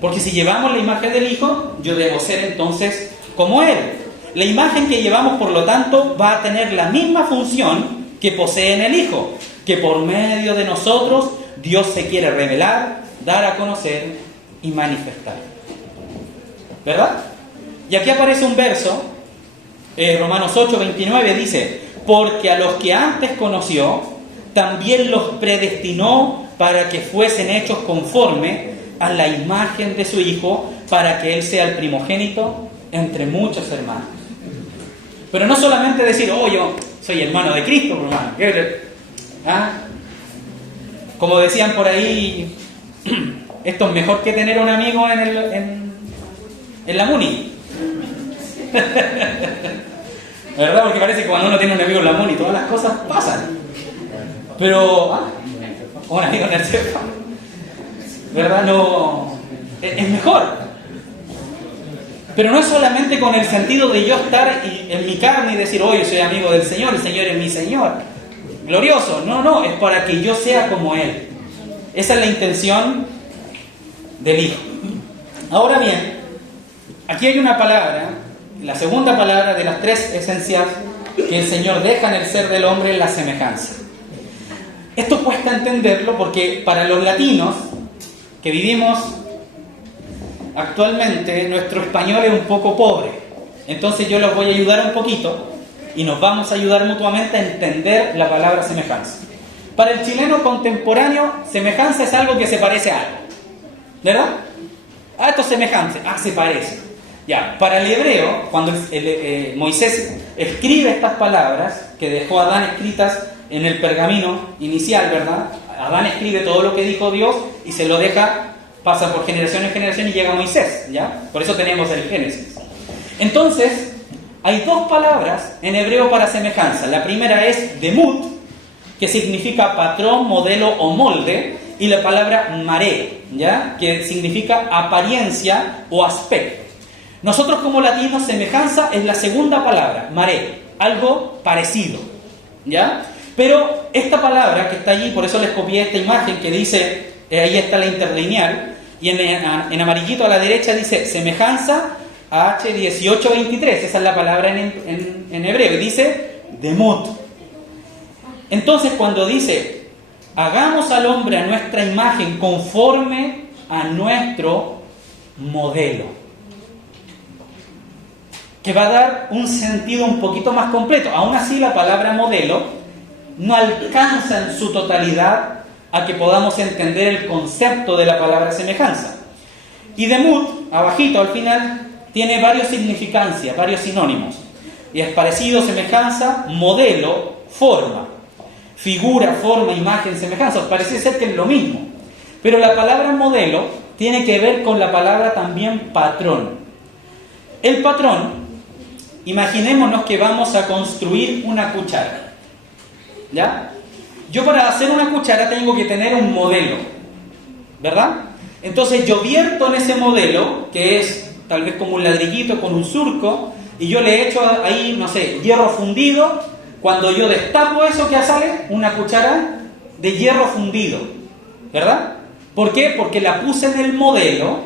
porque si llevamos la imagen del Hijo, yo debo ser entonces como Él. La imagen que llevamos, por lo tanto, va a tener la misma función que posee en el Hijo, que por medio de nosotros Dios se quiere revelar, dar a conocer y manifestar. ¿Verdad? Y aquí aparece un verso, Romanos 8:29 dice, porque a los que antes conoció, también los predestinó para que fuesen hechos conforme a la imagen de su Hijo, para que Él sea el primogénito entre muchos hermanos. Pero no solamente decir, yo soy hermano de Cristo, hermano. ¿Ah? Como decían por ahí, esto es mejor que tener un amigo en la MUNI. ¿Verdad? Porque parece que cuando uno tiene un amigo en la MUNI todas las cosas pasan. Pero, un amigo en el CEPA, ¿verdad? No, es mejor. Pero no es solamente con el sentido de yo estar en mi carne y decir, yo soy amigo del Señor, el Señor es mi Señor. Glorioso. No, es para que yo sea como Él. Esa es la intención del Hijo. Ahora bien, aquí hay una palabra, la segunda palabra de las tres esencias que el Señor deja en el ser del hombre, es la semejanza. Esto cuesta entenderlo porque para los latinos que vivimos actualmente, nuestro español es un poco pobre. Entonces yo los voy a ayudar un poquito y nos vamos a ayudar mutuamente a entender la palabra semejanza. Para el chileno contemporáneo, semejanza es algo que se parece a algo. ¿Verdad? Esto es semejante. Se parece. Ya, para el hebreo, cuando Moisés escribe estas palabras que dejó Adán escritas en el pergamino inicial, ¿verdad? Adán escribe todo lo que dijo Dios y se lo deja, pasa por generación en generación y llega a Moisés, ¿ya? Por eso tenemos el Génesis. Entonces, hay dos palabras en hebreo para semejanza. La primera es demut, que significa patrón, modelo o molde, y la palabra maré, ¿ya? Que significa apariencia o aspecto. Nosotros como latinos, semejanza es la segunda palabra, maré, algo parecido, ¿ya? Pero esta palabra que está allí, por eso les copié esta imagen que dice, ahí está la interlineal, y en amarillito a la derecha dice semejanza H1823, esa es la palabra en hebreo, y dice demut. Entonces cuando dice hagamos al hombre a nuestra imagen conforme a nuestro modelo, que va a dar un sentido un poquito más completo. Aún así la palabra modelo no alcanza en su totalidad a que podamos entender el concepto de la palabra semejanza. Y demut, abajito al final, tiene varias significancias, varios sinónimos. Y es parecido, semejanza, modelo, forma. Figura, forma, imagen, semejanza. Parece ser que es lo mismo. Pero la palabra modelo tiene que ver con la palabra también patrón. El patrón, imaginémonos que vamos a construir una cuchara, ¿ya? Yo para hacer una cuchara tengo que tener un modelo, ¿verdad? Entonces yo vierto en ese modelo, que es tal vez como un ladrillito con un surco, y yo le echo ahí, no sé, hierro fundido. Cuando yo destapo eso, ¿qué sale? Una cuchara de hierro fundido, ¿verdad? ¿Por qué? Porque la puse en el modelo,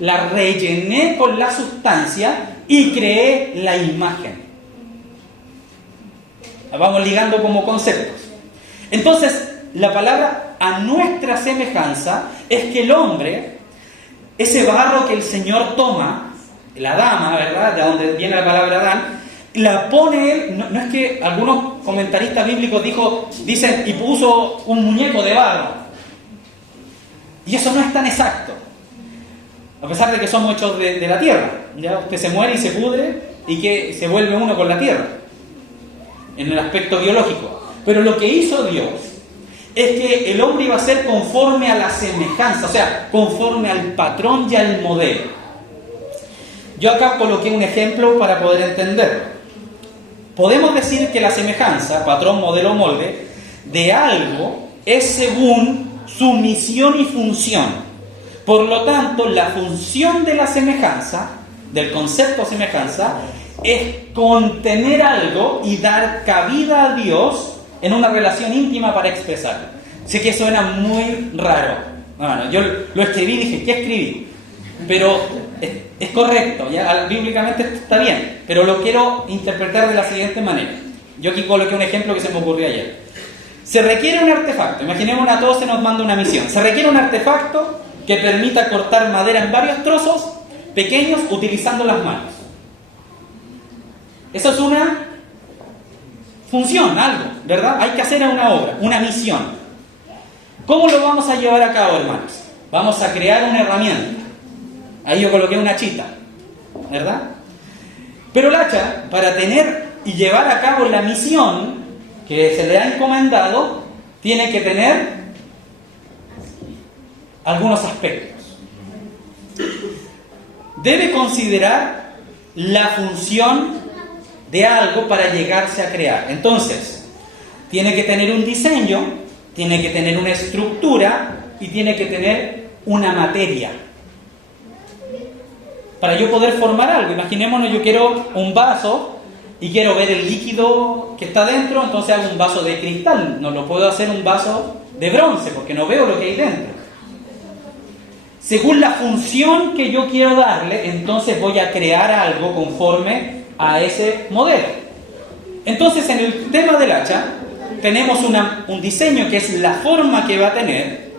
la rellené con la sustancia y creé la imagen. La vamos ligando como conceptos. Entonces, la palabra a nuestra semejanza es que el hombre, ese barro que el Señor toma, la dama, ¿verdad? De donde viene la palabra Adán, la pone él. No es que algunos comentaristas bíblicos dicen y puso un muñeco de barro. Y eso no es tan exacto. A pesar de que somos hechos de la tierra. Ya usted se muere y se pudre y que se vuelve uno con la tierra. En el aspecto biológico. Pero lo que hizo Dios es que el hombre iba a ser conforme a la semejanza, o sea, conforme al patrón y al modelo. Yo acá coloqué un ejemplo para poder entenderlo. Podemos decir que la semejanza, patrón, modelo, molde, de algo es según su misión y función. Por lo tanto, la función de la semejanza, del concepto semejanza, es contener algo y dar cabida a Dios en una relación íntima para expresarlo. Sé que suena muy raro. Bueno, yo lo escribí y dije, ¿qué escribí? Pero es correcto, ya bíblicamente está bien, pero lo quiero interpretar de la siguiente manera. Yo aquí coloqué un ejemplo que se me ocurrió ayer. Se requiere un artefacto, imaginemos a todos se nos manda una misión. Se requiere un artefacto que permita cortar madera en varios trozos pequeños utilizando las manos. Eso es una función, algo, ¿verdad? Hay que hacer una obra, una misión. ¿Cómo lo vamos a llevar a cabo, hermanos? Vamos a crear una herramienta. Ahí yo coloqué una hachita, ¿verdad? Pero el hacha, para tener y llevar a cabo la misión que se le ha encomendado, tiene que tener algunos aspectos. Debe considerar la función de algo para llegarse a crear. Entonces, tiene que tener un diseño, tiene que tener una estructura y tiene que tener una materia. Para yo poder formar algo, imaginémonos, yo quiero un vaso y quiero ver el líquido que está dentro, entonces hago un vaso de cristal. No lo puedo hacer un vaso de bronce porque no veo lo que hay dentro. Según la función que yo quiero darle, entonces voy a crear algo conforme a ese modelo. Entonces, en el tema del hacha, tenemos un diseño que es la forma que va a tener,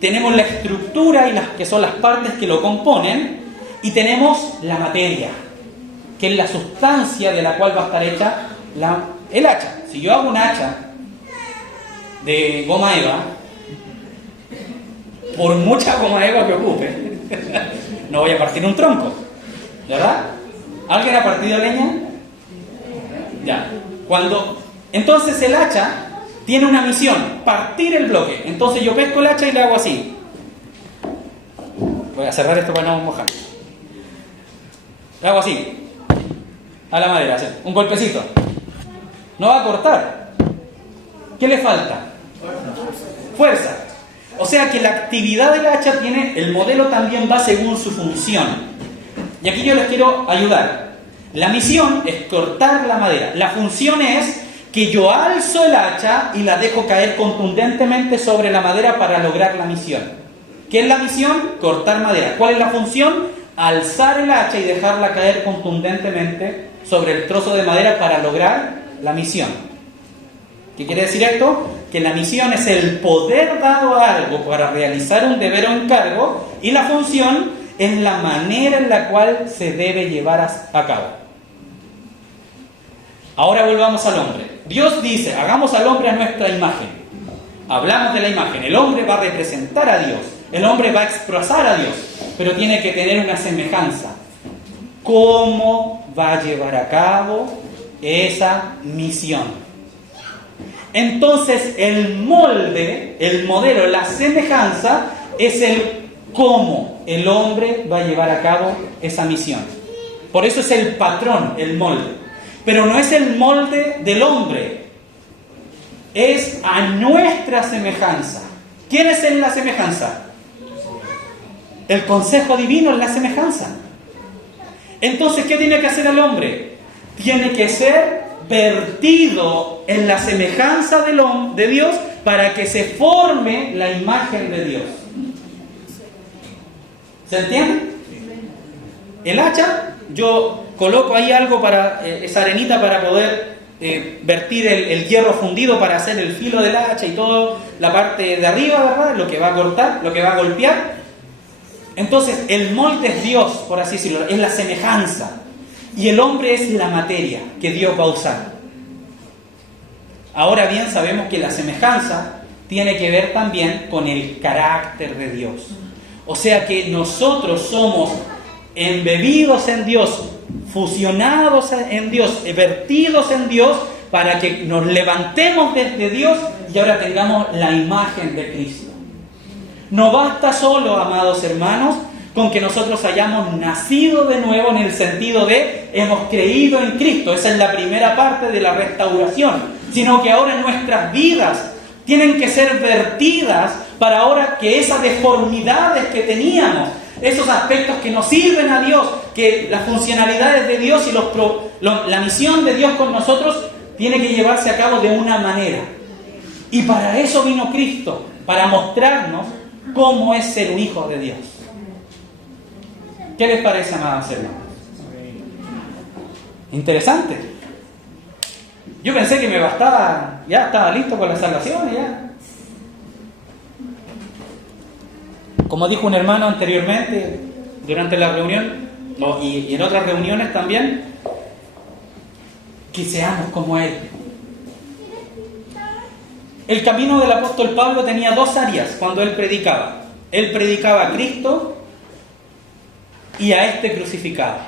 tenemos la estructura y las que son las partes que lo componen, y tenemos la materia, que es la sustancia de la cual va a estar hecha el hacha. Si yo hago un hacha de goma eva, por mucha goma eva que ocupe, no voy a partir un tronco, ¿verdad? ¿Alguien ha partido leña? Ya. Entonces el hacha tiene una misión, partir el bloque. Entonces yo pesco el hacha y le hago así. Voy a cerrar esto para no mojar. Le hago así, a la madera, así, un golpecito. No va a cortar. ¿Qué le falta? Fuerza. O sea que la actividad del hacha tiene, el modelo también va según su función. Y aquí yo les quiero ayudar. La misión es cortar la madera. La función es que yo alzo el hacha y la dejo caer contundentemente sobre la madera para lograr la misión. ¿Qué es la misión? Cortar madera. ¿Cuál es la función? Alzar el hacha y dejarla caer contundentemente sobre el trozo de madera para lograr la misión. ¿Qué quiere decir esto? Que la misión es el poder dado a algo para realizar un deber o encargo, y la función es la manera en la cual se debe llevar a cabo. Ahora volvamos al hombre. Dios dice, hagamos al hombre a nuestra imagen. Hablamos de la imagen. El hombre va a representar a Dios. El hombre va a expresar a Dios. Pero tiene que tener una semejanza. ¿Cómo va a llevar a cabo esa misión? Entonces el molde, el modelo, la semejanza es el cómo el hombre va a llevar a cabo esa misión. Por eso es el patrón, el molde. Pero no es el molde del hombre, es a nuestra semejanza. ¿Quién es en la semejanza? El consejo divino es la semejanza. Entonces, ¿qué tiene que hacer el hombre? Tiene que ser vertido en la semejanza de Dios para que se forme la imagen de Dios. ¿Se entiende? El hacha, yo coloco ahí algo para esa arenita para poder vertir el hierro fundido para hacer el filo del hacha y toda la parte de arriba, ¿verdad? Lo que va a cortar, lo que va a golpear. Entonces, el molde es Dios, por así decirlo, es la semejanza. Y el hombre es la materia que Dios va a usar. Ahora bien, sabemos que la semejanza tiene que ver también con el carácter de Dios. O sea que nosotros somos embebidos en Dios, fusionados en Dios, vertidos en Dios, para que nos levantemos desde Dios y ahora tengamos la imagen de Cristo. No basta solo, amados hermanos, con que nosotros hayamos nacido de nuevo en el sentido de hemos creído en Cristo. Esa es la primera parte de la restauración. Sino que ahora en nuestras vidas tienen que ser vertidas para ahora que esas deformidades que teníamos, esos aspectos que nos sirven a Dios, que las funcionalidades de Dios y la misión de Dios con nosotros tiene que llevarse a cabo de una manera. Y para eso vino Cristo, para mostrarnos cómo es ser un hijo de Dios. ¿Qué les parece, amados hermanos? Interesante. Yo pensé que me bastaba, ya estaba listo con la salvación, ya. Como dijo un hermano anteriormente, durante la reunión, y en otras reuniones también, que seamos como Él. El camino del apóstol Pablo tenía dos áreas cuando él predicaba. Él predicaba a Cristo y a este crucificado.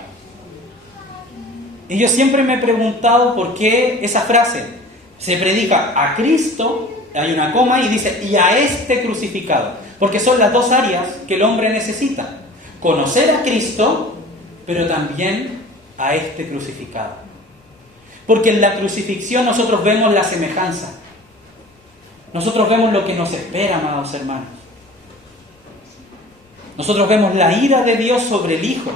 Y yo siempre me he preguntado por qué esa frase. Se predica a Cristo, hay una coma y dice, y a este crucificado. Porque son las dos áreas que el hombre necesita. Conocer a Cristo, pero también a este crucificado. Porque en la crucifixión nosotros vemos la semejanza. Nosotros vemos lo que nos espera, amados hermanos. Nosotros vemos la ira de Dios sobre el Hijo,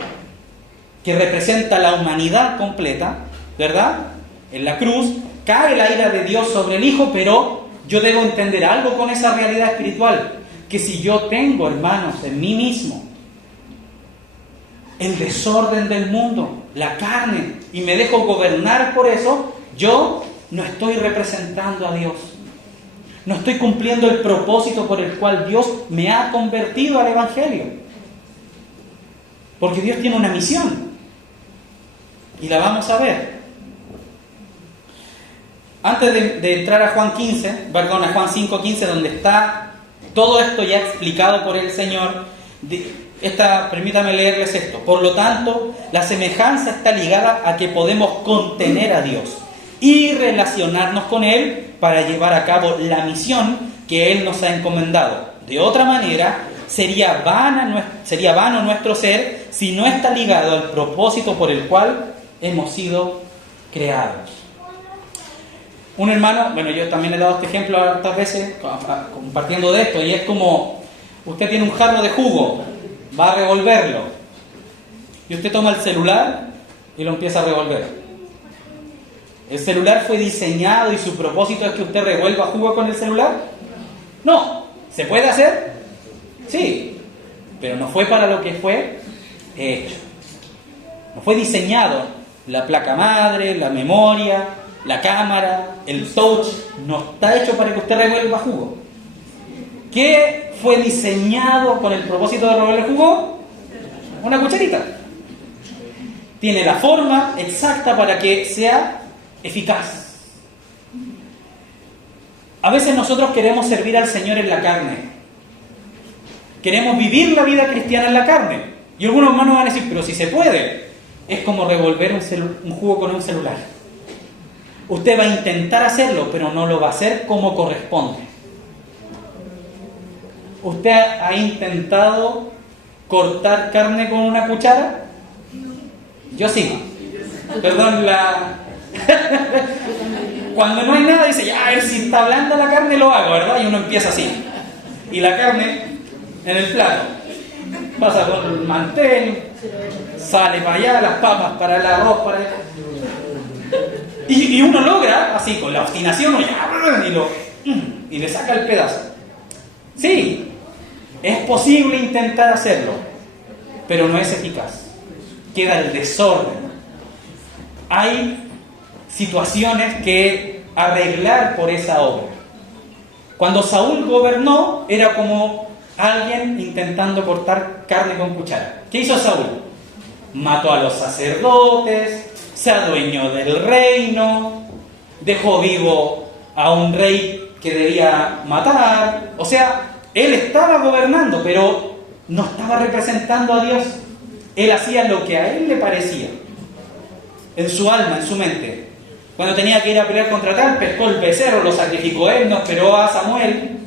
que representa la humanidad completa, ¿verdad? En la cruz cae la ira de Dios sobre el Hijo, pero yo debo entender algo con esa realidad espiritual, que si yo tengo, hermanos, en mí mismo el desorden del mundo, la carne, y me dejo gobernar por eso, yo no estoy representando a Dios. No estoy cumpliendo el propósito por el cual Dios me ha convertido al Evangelio. Porque Dios tiene una misión. Y la vamos a ver. Antes de entrar a Juan 15, perdón, a Juan 5:15, donde está todo esto ya explicado por el Señor, permítame leerles esto. Por lo tanto, la semejanza está ligada a que podemos contener a Dios y relacionarnos con Él para llevar a cabo la misión que Él nos ha encomendado. De otra manera, sería vano nuestro ser si no está ligado al propósito por el cual hemos sido creados. Un hermano, bueno, yo también he dado este ejemplo hartas veces compartiendo de esto, y es como usted tiene un jarro de jugo, va a revolverlo, y usted toma el celular y lo empieza a revolver. ¿El celular fue diseñado y su propósito es que usted revuelva jugo con el celular? No. ¿Se puede hacer? Sí, pero no fue para lo que fue hecho. No fue diseñado. La placa madre, la memoria, la cámara, el touch, no está hecho para que usted revuelva jugo. ¿Qué fue diseñado con el propósito de revolver jugo? Una cucharita. Tiene la forma exacta para que sea eficaz. A veces nosotros queremos servir al Señor en la carne. Queremos vivir la vida cristiana en la carne. Y algunos hermanos van a decir, pero si se puede. Es como revolver un jugo con un celular. Usted va a intentar hacerlo, pero no lo va a hacer como corresponde. ¿Usted ha intentado cortar carne con una cuchara? Yo sí. Perdón, cuando no hay nada dice, ya, a ver si está blanda la carne lo hago, ¿verdad? Y uno empieza así. Y la carne en el plato. Pasa por el mantel, sale para allá, las papas para el arroz, para allá. Y uno logra, así, con la obstinación, y le saca el pedazo. Sí, es posible intentar hacerlo, pero no es eficaz. Queda el desorden. Hay situaciones que arreglar por esa obra. Cuando Saúl gobernó, era como alguien intentando cortar carne con cuchara. ¿Qué hizo Saúl? Mató a los sacerdotes, se adueñó del reino, dejó vivo a un rey que debía matar. O sea, él estaba gobernando, pero no estaba representando a Dios. Él hacía lo que a él le parecía, en su alma, en su mente. Cuando tenía que ir a pelear contra tal, pescó el becerro, lo sacrificó él, no esperó a Samuel.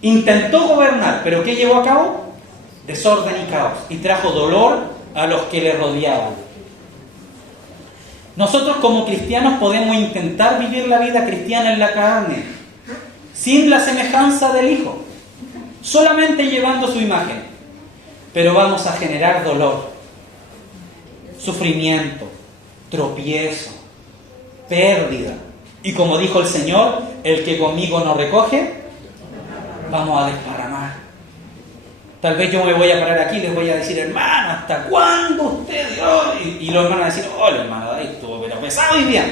Intentó gobernar, pero ¿qué llevó a cabo? Desorden y caos, y trajo dolor a los que le rodeaban. Nosotros como cristianos podemos intentar vivir la vida cristiana en la carne, sin la semejanza del Hijo, solamente llevando su imagen, pero vamos a generar dolor, sufrimiento, tropiezo, pérdida. Y como dijo el Señor, el que conmigo no recoge, vamos a desparramar. Tal vez yo me voy a parar aquí y les voy a decir, hermano, ¿hasta cuándo usted dio? Y los hermanos van a decir, hola hermano, ahí estuvo pero pesado hoy día.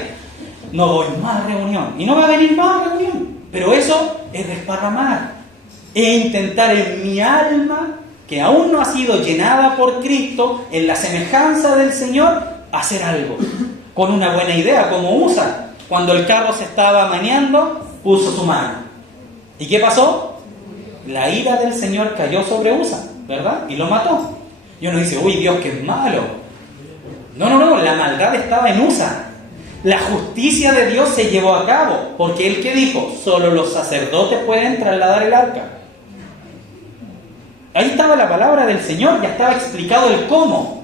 No voy más a reunión. Y no va a venir más a reunión. Pero eso es desparramar. Es intentar en mi alma, que aún no ha sido llenada por Cristo, en la semejanza del Señor, hacer algo. Con una buena idea, como Usa. Cuando el carro se estaba meneando, puso su mano. ¿Y qué pasó? La ira del Señor cayó sobre Usa, ¿verdad? Y lo mató. Y uno dice, uy, Dios, qué malo. No, la maldad estaba en Usa. La justicia de Dios se llevó a cabo, porque Él, ¿qué dijo? Solo los sacerdotes pueden trasladar el arca. Ahí estaba la palabra del Señor, ya estaba explicado el cómo.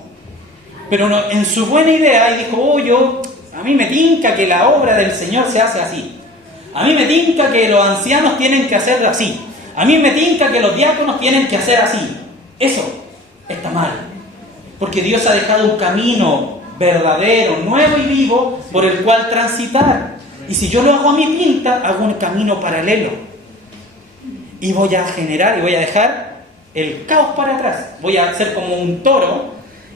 Pero no, en su buena idea, Él dijo, a mí me tinca que la obra del Señor se hace así. A mí me tinca que los ancianos tienen que hacerlo así. A mí me tinca que los diáconos tienen que hacer así. Eso está mal. Porque Dios ha dejado un camino verdadero, nuevo y vivo por el cual transitar. Y si yo lo hago a mi pinta, hago un camino paralelo. Y voy a generar y voy a dejar el caos para atrás. Voy a ser como un toro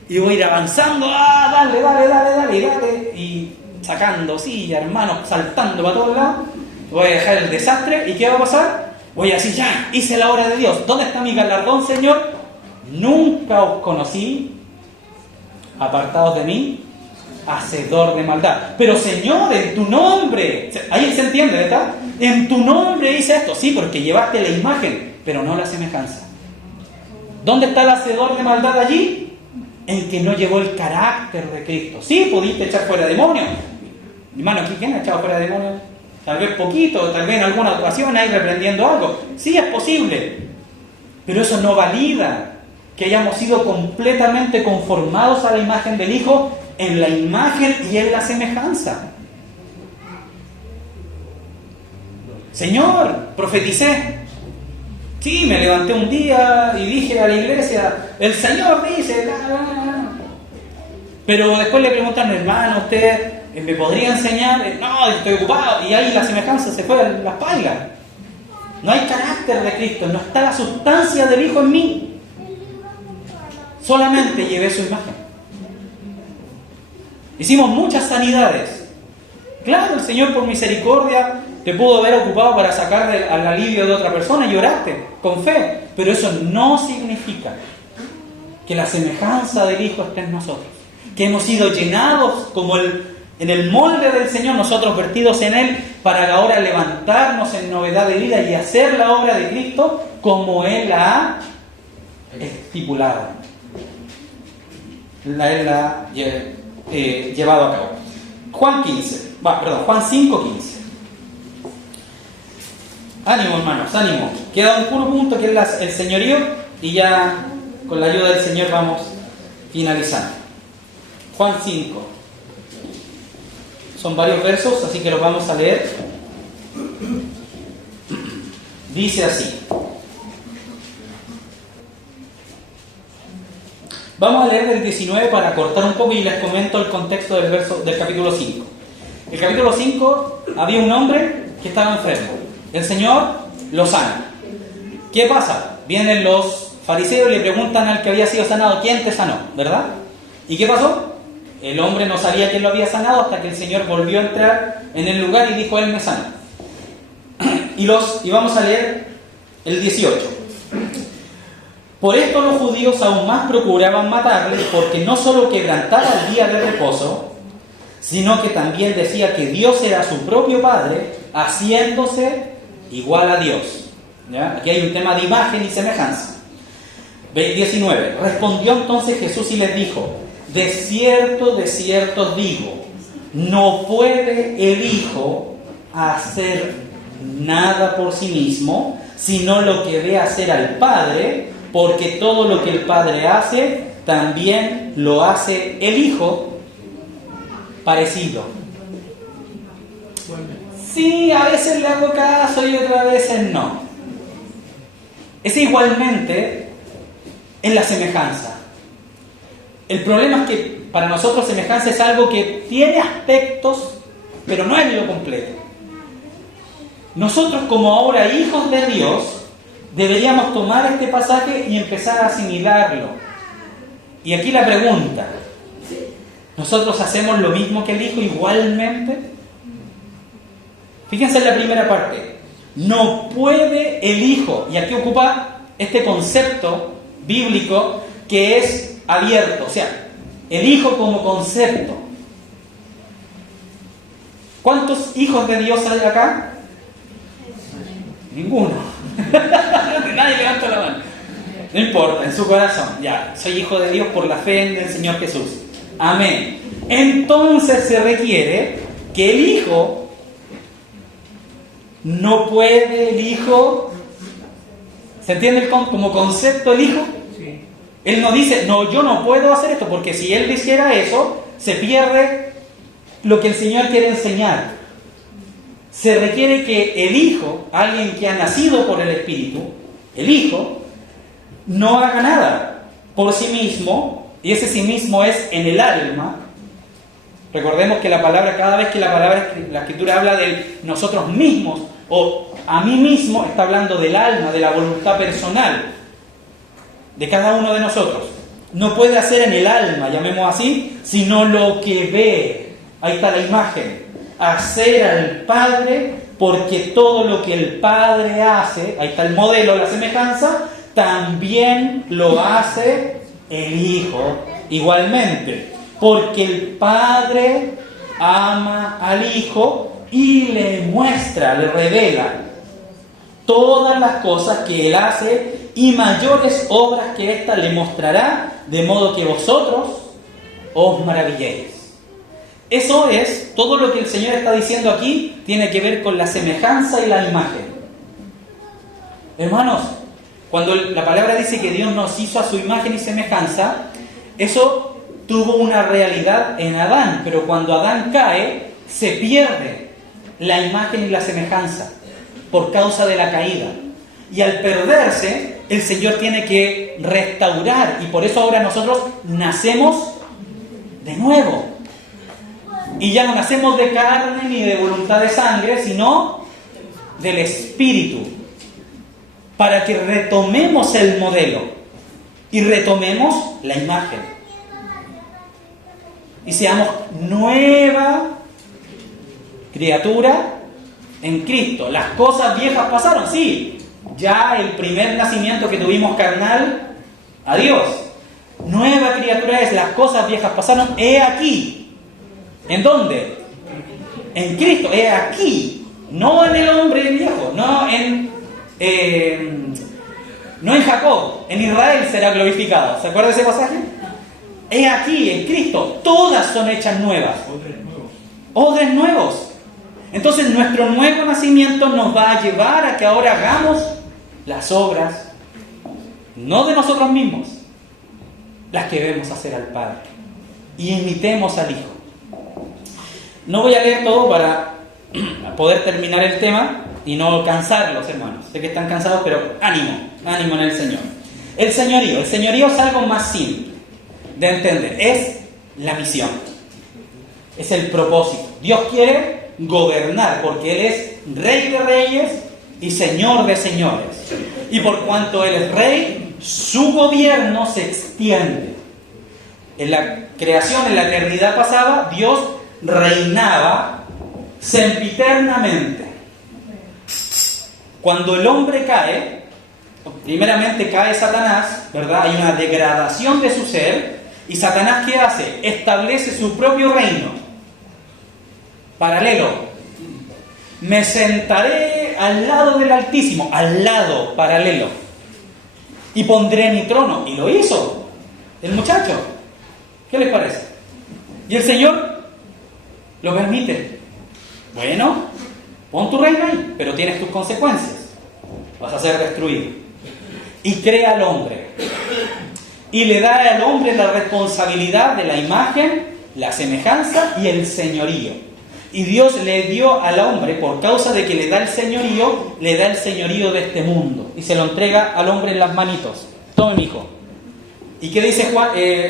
y voy a ir avanzando. Dale. Y sacando silla, hermanos, saltando para todos lados. Voy a dejar el desastre. ¿Y qué va a pasar? Voy a decir, ya, hice la obra de Dios. ¿Dónde está mi galardón, Señor? Nunca os conocí, apartados de mí, hacedor de maldad. Pero, Señor, en tu nombre, ahí se entiende, ¿verdad? En tu nombre hice esto. Sí, porque llevaste la imagen, pero no la semejanza. ¿Dónde está el hacedor de maldad allí? En que no llevó el carácter de Cristo. Sí, pudiste echar fuera demonios. Hermano, ¿quién ha echado fuera demonios? Tal vez poquito, tal vez en alguna ocasión ahí reprendiendo algo. Sí, es posible. Pero eso no valida que hayamos sido completamente conformados a la imagen del Hijo, en la imagen y en la semejanza. Señor, profeticé. Sí, me levanté un día y dije a la iglesia, el Señor dice, bla, bla, bla. Pero después le preguntan, hermano, ¿usted me podría enseñar? No, estoy ocupado. Y ahí la semejanza se fue a las pailas. No hay carácter de Cristo, no está la sustancia del Hijo en mí. Solamente llevé su imagen. Hicimos muchas sanidades. Claro, el Señor por misericordia te pudo haber ocupado para sacar al alivio de otra persona y oraste con fe. Pero eso no significa que la semejanza del Hijo esté en nosotros. Que hemos sido llenados como en el molde del Señor, nosotros vertidos en Él, para ahora levantarnos en novedad de vida y hacer la obra de Cristo como Él la ha estipulado. Él la ha llevado a cabo. Juan 5:15. Ánimo, hermanos, ánimo. Queda un puro punto que es el señorío y ya con la ayuda del Señor vamos finalizando. Juan 5. Son varios versos, así que los vamos a leer. Dice así. Vamos a leer del 19 para cortar un poco y les comento el contexto del capítulo 5. El capítulo 5 había un hombre que estaba enfermo. El Señor lo sana. ¿Qué pasa? Vienen los fariseos y le preguntan al que había sido sanado, ¿quién te sanó? ¿Verdad? ¿Y qué pasó? El hombre no sabía quién lo había sanado hasta que el Señor volvió a entrar en el lugar y dijo, Él me sanó. Y vamos a leer el 18. Por esto los judíos aún más procuraban matarle, porque no solo quebrantaba el día de reposo, sino que también decía que Dios era su propio Padre, haciéndose igual a Dios. ¿Ya? Aquí hay un tema de imagen y semejanza. 19. Respondió entonces Jesús y les dijo, de cierto os digo, no puede el Hijo hacer nada por sí mismo, sino lo que ve hacer al Padre, porque todo lo que el Padre hace, también lo hace el Hijo. Parecido. Sí, a veces le hago caso y otras veces no. Es igualmente en la semejanza. El problema es que para nosotros semejanza es algo que tiene aspectos, pero no es lo completo. Nosotros, como ahora hijos de Dios, deberíamos tomar este pasaje y empezar a asimilarlo. Y aquí la pregunta, ¿nosotros hacemos lo mismo que el Hijo igualmente? Fíjense en la primera parte. No puede el Hijo, y aquí ocupa este concepto bíblico que es abierto, o sea, el Hijo como concepto. ¿Cuántos hijos de Dios hay acá? Ninguno. Nadie levanta la mano. No importa, en su corazón, ya, soy hijo de Dios por la fe en el Señor Jesús. Amén. Entonces se requiere que el Hijo, no puede el Hijo, ¿se entiende como concepto el Hijo? Sí. Él no dice, no, yo no puedo hacer esto, porque si Él hiciera eso, se pierde lo que el Señor quiere enseñar. Se requiere que el Hijo, alguien que ha nacido por el Espíritu, el Hijo, no haga nada por sí mismo, y ese sí mismo es en el alma. Recordemos que la palabra, cada vez que la Escritura habla de nosotros mismos, o a mí mismo, está hablando del alma, de la voluntad personal, de cada uno de nosotros. No puede hacer en el alma, llamemos así, sino lo que ve. Ahí está la imagen. Hacer al Padre, porque todo lo que el Padre hace, ahí está el modelo, la semejanza, también lo hace el Hijo igualmente, porque el Padre ama al Hijo y le muestra, le revela todas las cosas que Él hace, y mayores obras que ésta le mostrará, de modo que vosotros os maravilléis. Eso es, todo lo que el Señor está diciendo aquí tiene que ver con la semejanza y la imagen. Hermanos, cuando la palabra dice que Dios nos hizo a su imagen y semejanza, eso tuvo una realidad en Adán, pero cuando Adán cae, se pierde la imagen y la semejanza. por causa de la caída. Y al perderse, el Señor tiene que restaurar. Y por eso ahora nosotros nacemos de nuevo. Y ya no nacemos de carne ni de voluntad de sangre, sino del Espíritu. Para que retomemos el modelo y retomemos la imagen. Y seamos nueva criatura en Cristo. Las cosas viejas pasaron, sí. Ya el primer nacimiento que tuvimos carnal, adiós. Nueva criatura es, las cosas viejas pasaron, he aquí. ¿En dónde? En Cristo, he aquí. No en el hombre viejo, no en Jacob, en Israel será glorificado. ¿Se acuerda de ese pasaje? He aquí, en Cristo, todas son hechas nuevas. Odres nuevos. Entonces nuestro nuevo nacimiento nos va a llevar a que ahora hagamos las obras, no de nosotros mismos, las que debemos hacer al Padre, y imitemos al Hijo. No voy a leer todo para poder terminar el tema y no cansarlos, hermanos. Sé que están cansados, pero ánimo en el Señor. El señorío es algo más simple de entender, es la misión, es el propósito. Dios quiere gobernar porque Él es Rey de Reyes y Señor de Señores. Y por cuanto Él es Rey, su gobierno se extiende. En la creación, en la eternidad pasada, Dios reinaba sempiternamente. Cuando el hombre cae, primeramente cae Satanás, ¿verdad? Hay una degradación de su ser. ¿Y Satanás qué hace? Establece su propio reino paralelo. Me sentaré al lado del Altísimo, al lado, paralelo, y pondré mi trono. Y lo hizo el muchacho. ¿Qué les parece? Y el Señor lo permite. Bueno, pon tu reino ahí, pero tienes tus consecuencias. Vas a ser destruido. Y crea al hombre. Y le da al hombre la responsabilidad de la imagen, la semejanza y el señorío. Y Dios le dio al hombre, por causa de que le da el señorío de este mundo. Y se lo entrega al hombre en las manitos. Tome, mi hijo. ¿Y qué dice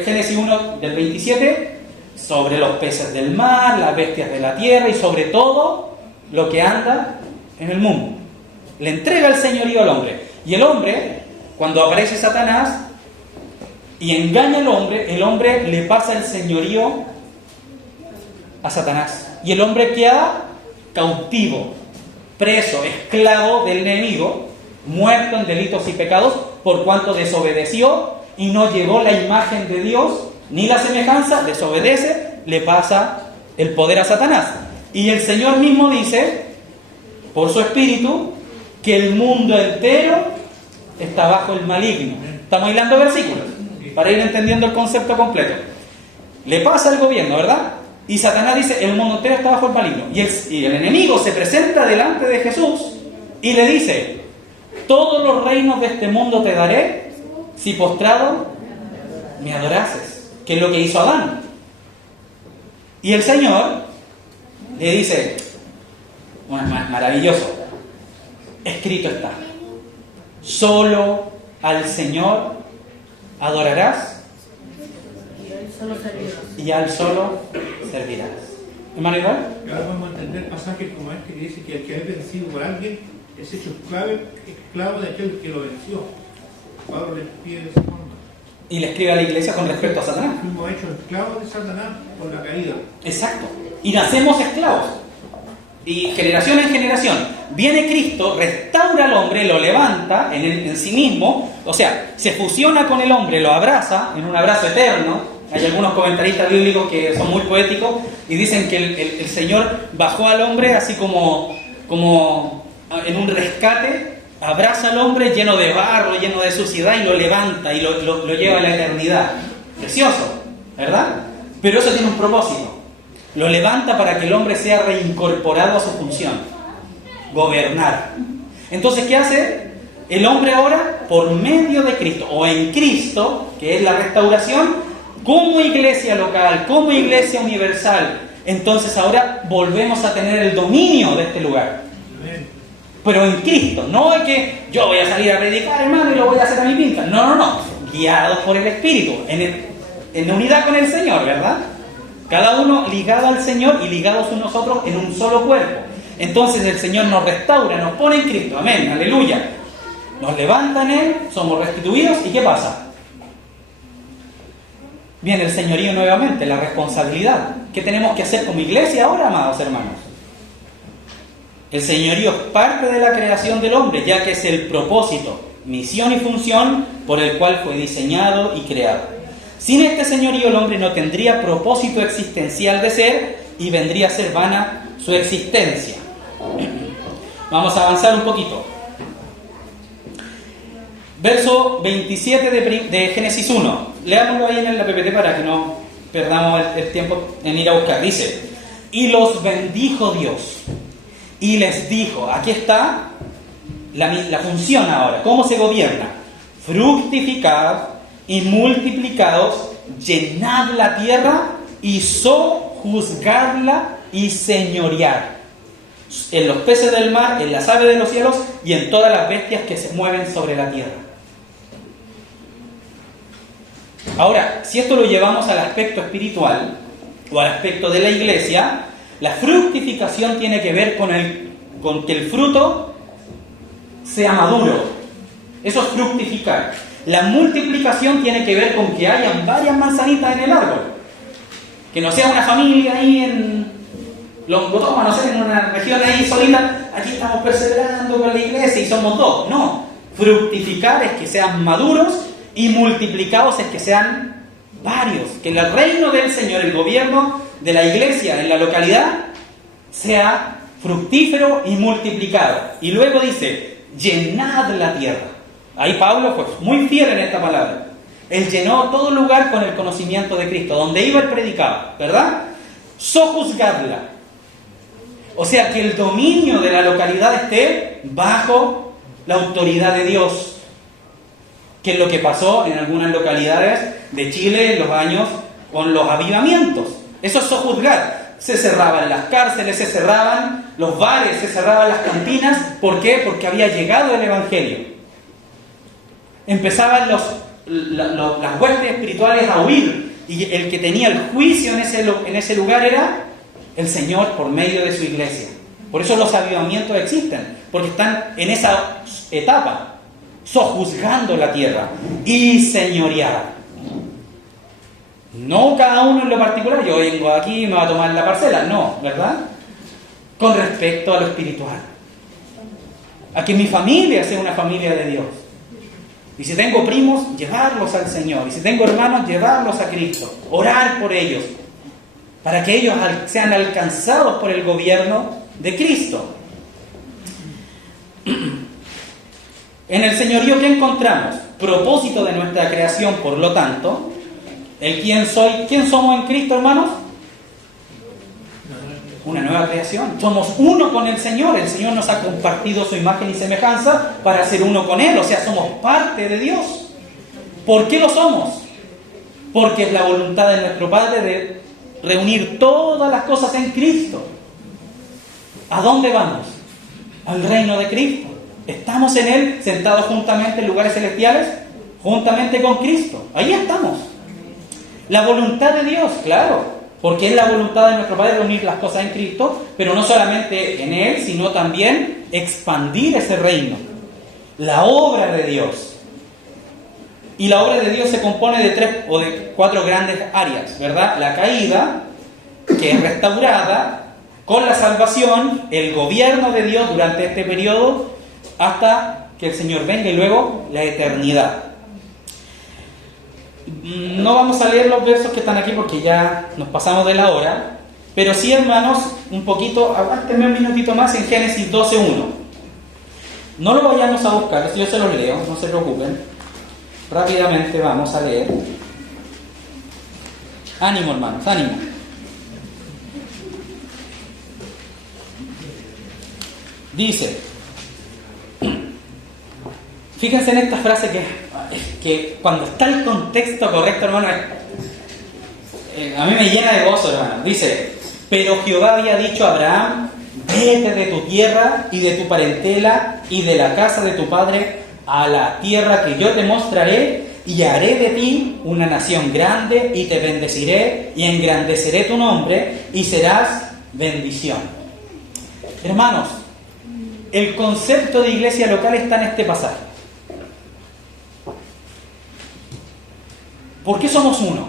Génesis 1 del 27? Sobre los peces del mar, las bestias de la tierra y sobre todo lo que anda en el mundo. Le entrega el señorío al hombre. Y el hombre, cuando aparece Satanás y engaña al hombre, el hombre le pasa el señorío a Satanás. Y el hombre queda cautivo, preso, esclavo del enemigo, muerto en delitos y pecados, por cuanto desobedeció y no llevó la imagen de Dios, ni la semejanza, desobedece, le pasa el poder a Satanás. Y el Señor mismo dice, por su Espíritu, que el mundo entero está bajo el maligno. Estamos hilando versículos, para ir entendiendo el concepto completo. Le pasa el gobierno, ¿verdad? Y Satanás dice, el mundo entero está bajo el maligno. Y el enemigo se presenta delante de Jesús y le dice, todos los reinos de este mundo te daré si postrado me adorases. Que es lo que hizo Adán. Y el Señor le dice, bueno, es maravilloso, escrito está, solo al Señor adorarás y al solo servirás. ¿Hermano igual? Ahora vamos a entender pasajes como este que dice que el que es vencido por alguien es hecho esclavo de aquel que lo venció. Pablo le pide de esa forma. Y le escribe a la iglesia con respecto a Satanás. Fuimos hechos esclavos de Satanás por la caída. Exacto. Y nacemos esclavos. Y generación en generación. Viene Cristo, restaura al hombre, lo levanta en sí mismo. O sea, se fusiona con el hombre, lo abraza en un abrazo eterno. Hay algunos comentaristas bíblicos que son muy poéticos y dicen que el Señor bajó al hombre así como en un rescate, abraza al hombre lleno de barro, lleno de suciedad y lo levanta y lo lleva a la eternidad. Precioso, ¿verdad? Pero eso tiene un propósito. Lo levanta para que el hombre sea reincorporado a su función, gobernar. Entonces, ¿qué hace? El hombre ahora, por medio de Cristo, o en Cristo, que es la restauración, como iglesia local, como iglesia universal, entonces ahora volvemos a tener el dominio de este lugar. pero en Cristo. No es que yo voy a salir a predicar, hermano, y lo voy a hacer a mi pinta. No. Guiados por el Espíritu, en unidad con el Señor, ¿verdad? Cada uno ligado al Señor y ligados unos a otros en un solo cuerpo. Entonces el Señor nos restaura, nos pone en Cristo. Amén, aleluya. Nos levanta en Él, somos restituidos. ¿Y qué pasa? Viene el señorío nuevamente, la responsabilidad. ¿Qué tenemos que hacer como iglesia ahora, amados hermanos? El señorío es parte de la creación del hombre, ya que es el propósito, misión y función por el cual fue diseñado y creado. Sin este señorío el hombre no tendría propósito existencial de ser y vendría a ser vana su existencia. Vamos a avanzar un poquito. Verso 27 de Génesis 1. Leámoslo ahí en la PPT para que no perdamos el tiempo en ir a buscar. Dice: y los bendijo Dios y les dijo, aquí está la función ahora, ¿cómo se gobierna? Fructificad y multiplicaos, llenad la tierra y sojuzgadla y señoread en los peces del mar, en las aves de los cielos y en todas las bestias que se mueven sobre la tierra. Ahora, si esto lo llevamos al aspecto espiritual o al aspecto de la iglesia, la fructificación tiene que ver con que el fruto sea maduro. Eso es fructificar. La multiplicación tiene que ver con que hayan varias manzanitas en el árbol. Que no sea una familia ahí en Longotoma, no sé, en una región ahí solita. Aquí estamos perseverando con la iglesia y somos dos. No. Fructificar es que sean maduros y multiplicados es que sean varios. Que el reino del Señor, el gobierno de la iglesia en la localidad, sea fructífero y multiplicado. Y luego dice: llenad la tierra. Ahí Pablo fue muy fiel en esta palabra. Él llenó todo lugar con el conocimiento de Cristo. Donde iba él predicaba, ¿verdad? Sojuzgadla. O sea, que el dominio de la localidad esté bajo la autoridad de Dios. Que es lo que pasó en algunas localidades de Chile en los años con los avivamientos. Eso es sojuzgar. Se cerraban las cárceles, se cerraban los bares, se cerraban las cantinas. ¿Por qué? Porque había llegado el Evangelio. Empezaban las huestes espirituales a huir. Y el que tenía el juicio en ese lugar era el Señor por medio de su iglesia. Por eso los avivamientos existen. Porque están en esa etapa. Sojuzgando la tierra y señorear. No cada uno en lo particular, yo vengo aquí y me va a tomar la parcela, no, ¿verdad? Con respecto a lo espiritual. A que mi familia sea una familia de Dios. Y si tengo primos, llevarlos al Señor. Y si tengo hermanos, llevarlos a Cristo. Orar por ellos. Para que ellos sean alcanzados por el gobierno de Cristo. En el señorío, ¿qué encontramos? Propósito de nuestra creación, por lo tanto, el quién soy, ¿quién somos en Cristo, hermanos? Una nueva creación. Somos uno con el Señor. El Señor nos ha compartido su imagen y semejanza para ser uno con Él. O sea, somos parte de Dios. ¿Por qué lo somos? Porque es la voluntad de nuestro Padre de reunir todas las cosas en Cristo. ¿A dónde vamos? Al reino de Cristo. Estamos en Él, sentados juntamente en lugares celestiales, juntamente con Cristo. Ahí estamos. La voluntad de Dios, claro, porque es la voluntad de nuestro Padre reunir las cosas en Cristo, pero no solamente en Él, sino también expandir ese reino. La obra de Dios. Y la obra de Dios se compone de 3 o de 4 grandes áreas, ¿verdad? La caída, que es restaurada, con la salvación, el gobierno de Dios durante este periodo, hasta que el Señor venga y luego la eternidad. No vamos a leer los versos que están aquí porque ya nos pasamos de la hora, pero sí, hermanos, un poquito, aguántenme un minutito más en Génesis 12:1. No lo vayamos a buscar, yo se los leo, no se preocupen. Rápidamente vamos a leer. Ánimo, hermanos, ánimo. Dice, fíjense en esta frase que cuando está el contexto correcto, hermano, a mí me llena de gozo, hermano. Dice: pero Jehová había dicho a Abraham: vete de tu tierra y de tu parentela y de la casa de tu padre a la tierra que yo te mostraré, y haré de ti una nación grande, y te bendeciré y engrandeceré tu nombre, y serás bendición. Hermanos, el concepto de iglesia local está en este pasaje. ¿Por qué somos uno?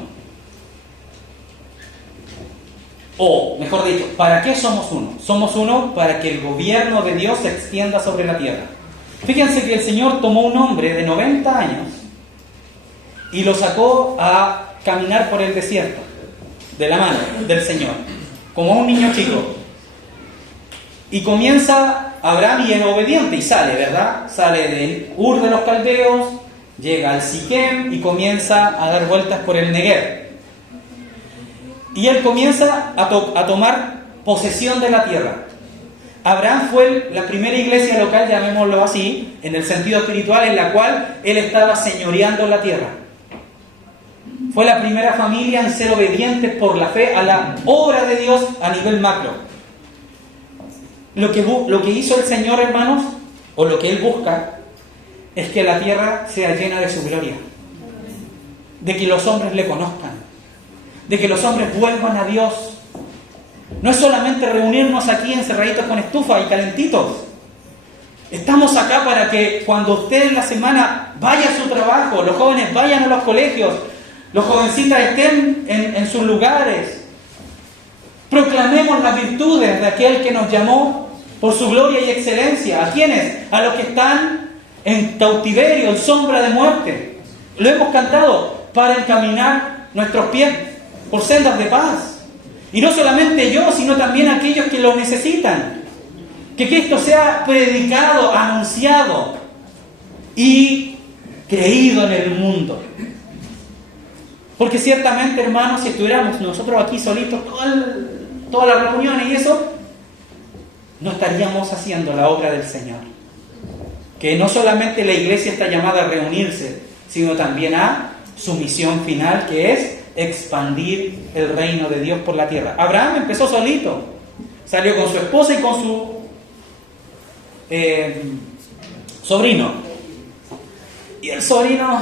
O, mejor dicho, ¿para qué somos uno? Somos uno para que el gobierno de Dios se extienda sobre la tierra. Fíjense que el Señor tomó un hombre de 90 años y lo sacó a caminar por el desierto, de la mano del Señor, como un niño chico. Y comienza Abraham y es obediente y sale, ¿verdad? Sale del Ur de los Caldeos, llega al Siquem y comienza a dar vueltas por el Negev. Y él comienza a tomar posesión de la tierra. Abraham fue la primera iglesia local, llamémoslo así, en el sentido espiritual, en la cual él estaba señoreando la tierra. Fue la primera familia en ser obedientes por la fe a la obra de Dios a nivel macro. Lo que hizo el Señor, hermanos, o lo que Él busca, es que la tierra sea llena de su gloria. De que los hombres le conozcan. De que los hombres vuelvan a Dios. No es solamente reunirnos aquí encerraditos con estufa y calentitos. Estamos acá para que cuando usted en la semana vaya a su trabajo, los jóvenes vayan a los colegios, los jovencitas estén en sus lugares, proclamemos las virtudes de aquel que nos llamó por su gloria y excelencia. ¿A quiénes? A los que están en cautiverio, en sombra de muerte. Lo hemos cantado, para encaminar nuestros pies por sendas de paz. Y no solamente yo, sino también aquellos que lo necesitan. Que esto sea predicado, anunciado y creído en el mundo. Porque ciertamente, hermanos, si estuviéramos nosotros aquí solitos todas las reuniones y eso, no estaríamos haciendo la obra del Señor. Que no solamente la iglesia está llamada a reunirse, sino también a su misión final, que es expandir el reino de Dios por la tierra. Abraham empezó solito, salió con su esposa y con su sobrino. Y el sobrino,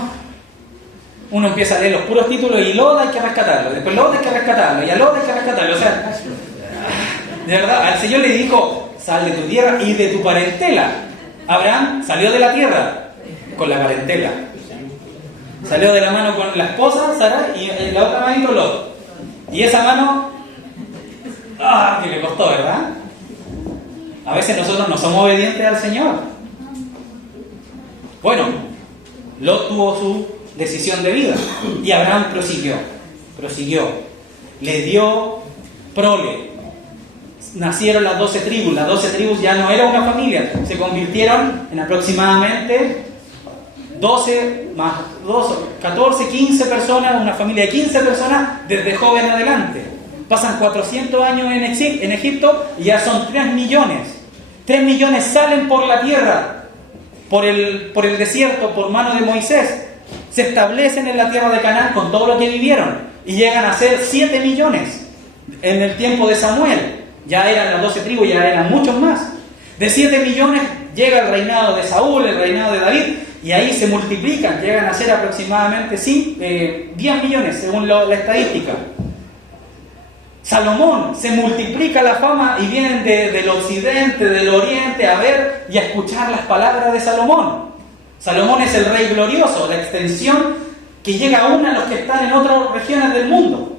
uno empieza a leer los puros títulos y Lot hay que rescatarlo, después Lot hay que rescatarlo, y a Lot hay que rescatarlo. O sea, de verdad, al Señor le dijo, sal de tu tierra y de tu parentela. Abraham salió de la tierra con la parentela. Salió de la mano con la esposa, Sara, y en la otra manito Lot. Y esa mano, que le costó, ¿verdad? A veces nosotros no somos obedientes al Señor. Bueno, Lot tuvo su decisión de vida y Abraham prosiguió. Le dio prole. Nacieron las 12 tribus. Las 12 tribus ya no era una familia, se convirtieron en aproximadamente 12 más 2, 14, 15 personas, una familia de 15 personas desde joven adelante. Pasan 400 años en Egipto y ya son 3 millones. 3 millones salen por la tierra, por el desierto, por mano de Moisés. Se establecen en la tierra de Canaán con todo lo que vivieron y llegan a ser 7 millones en el tiempo de Samuel. Ya eran las 12 tribus, ya eran muchos más. De 7 millones llega el reinado de Saúl, el reinado de David, y ahí se multiplican, llegan a ser aproximadamente 10 millones según la estadística. Salomón, se multiplica la fama y vienen del occidente, del oriente a ver y a escuchar las palabras de Salomón. Salomón es el rey glorioso, la extensión que llega aún a los que están en otras regiones del mundo.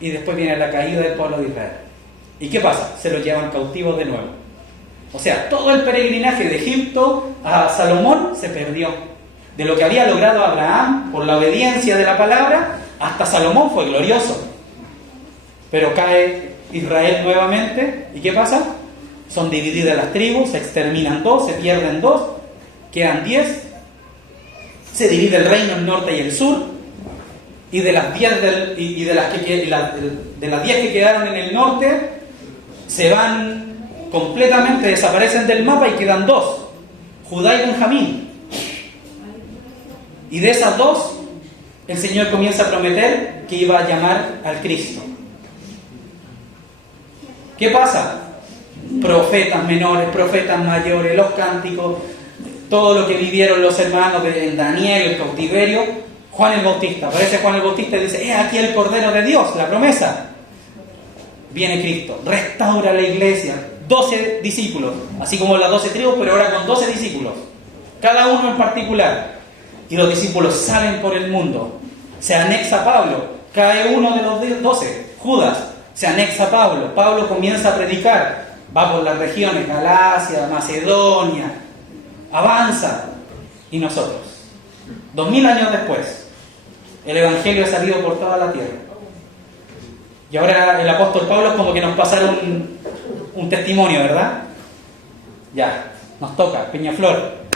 Y después viene la caída del pueblo de Israel. ¿Y qué pasa? Se los llevan cautivos de nuevo. O sea, todo el peregrinaje de Egipto a Salomón se perdió. De lo que había logrado Abraham por la obediencia de la palabra, hasta Salomón fue glorioso. Pero cae Israel nuevamente. ¿Y qué pasa? Son divididas las tribus, se exterminan 2, se pierden 2, quedan 10. Se divide el reino en norte y el sur. Y de las 10 de las 10 que quedaron en el norte, se van completamente, desaparecen del mapa y quedan 2, Judá y Benjamín. Y de esas 2, el Señor comienza a prometer que iba a llamar al Cristo. ¿Qué pasa? Profetas menores, profetas mayores, los cánticos, todo lo que vivieron los hermanos de Daniel, el cautiverio. Juan el Bautista, aparece Juan el Bautista y dice: aquí el Cordero de Dios, la promesa. Viene Cristo, restaura la iglesia, 12 discípulos, así como las 12 tribus, pero ahora con 12 discípulos, cada uno en particular. Y los discípulos salen por el mundo, se anexa Pablo, cae uno de los 12, Judas, se anexa Pablo. Pablo comienza a predicar, va por las regiones, Galacia, Macedonia, avanza. Y nosotros, 2000 años después, el Evangelio ha salido por toda la tierra. Y ahora el apóstol Pablo es como que nos pasaron un testimonio, ¿verdad? Ya, nos toca, Peñaflor.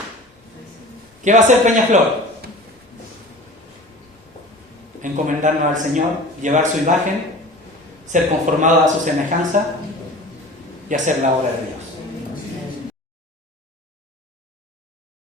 ¿Qué va a hacer Peñaflor? Encomendarnos al Señor, llevar su imagen, ser conformados a su semejanza y hacer la obra de Dios.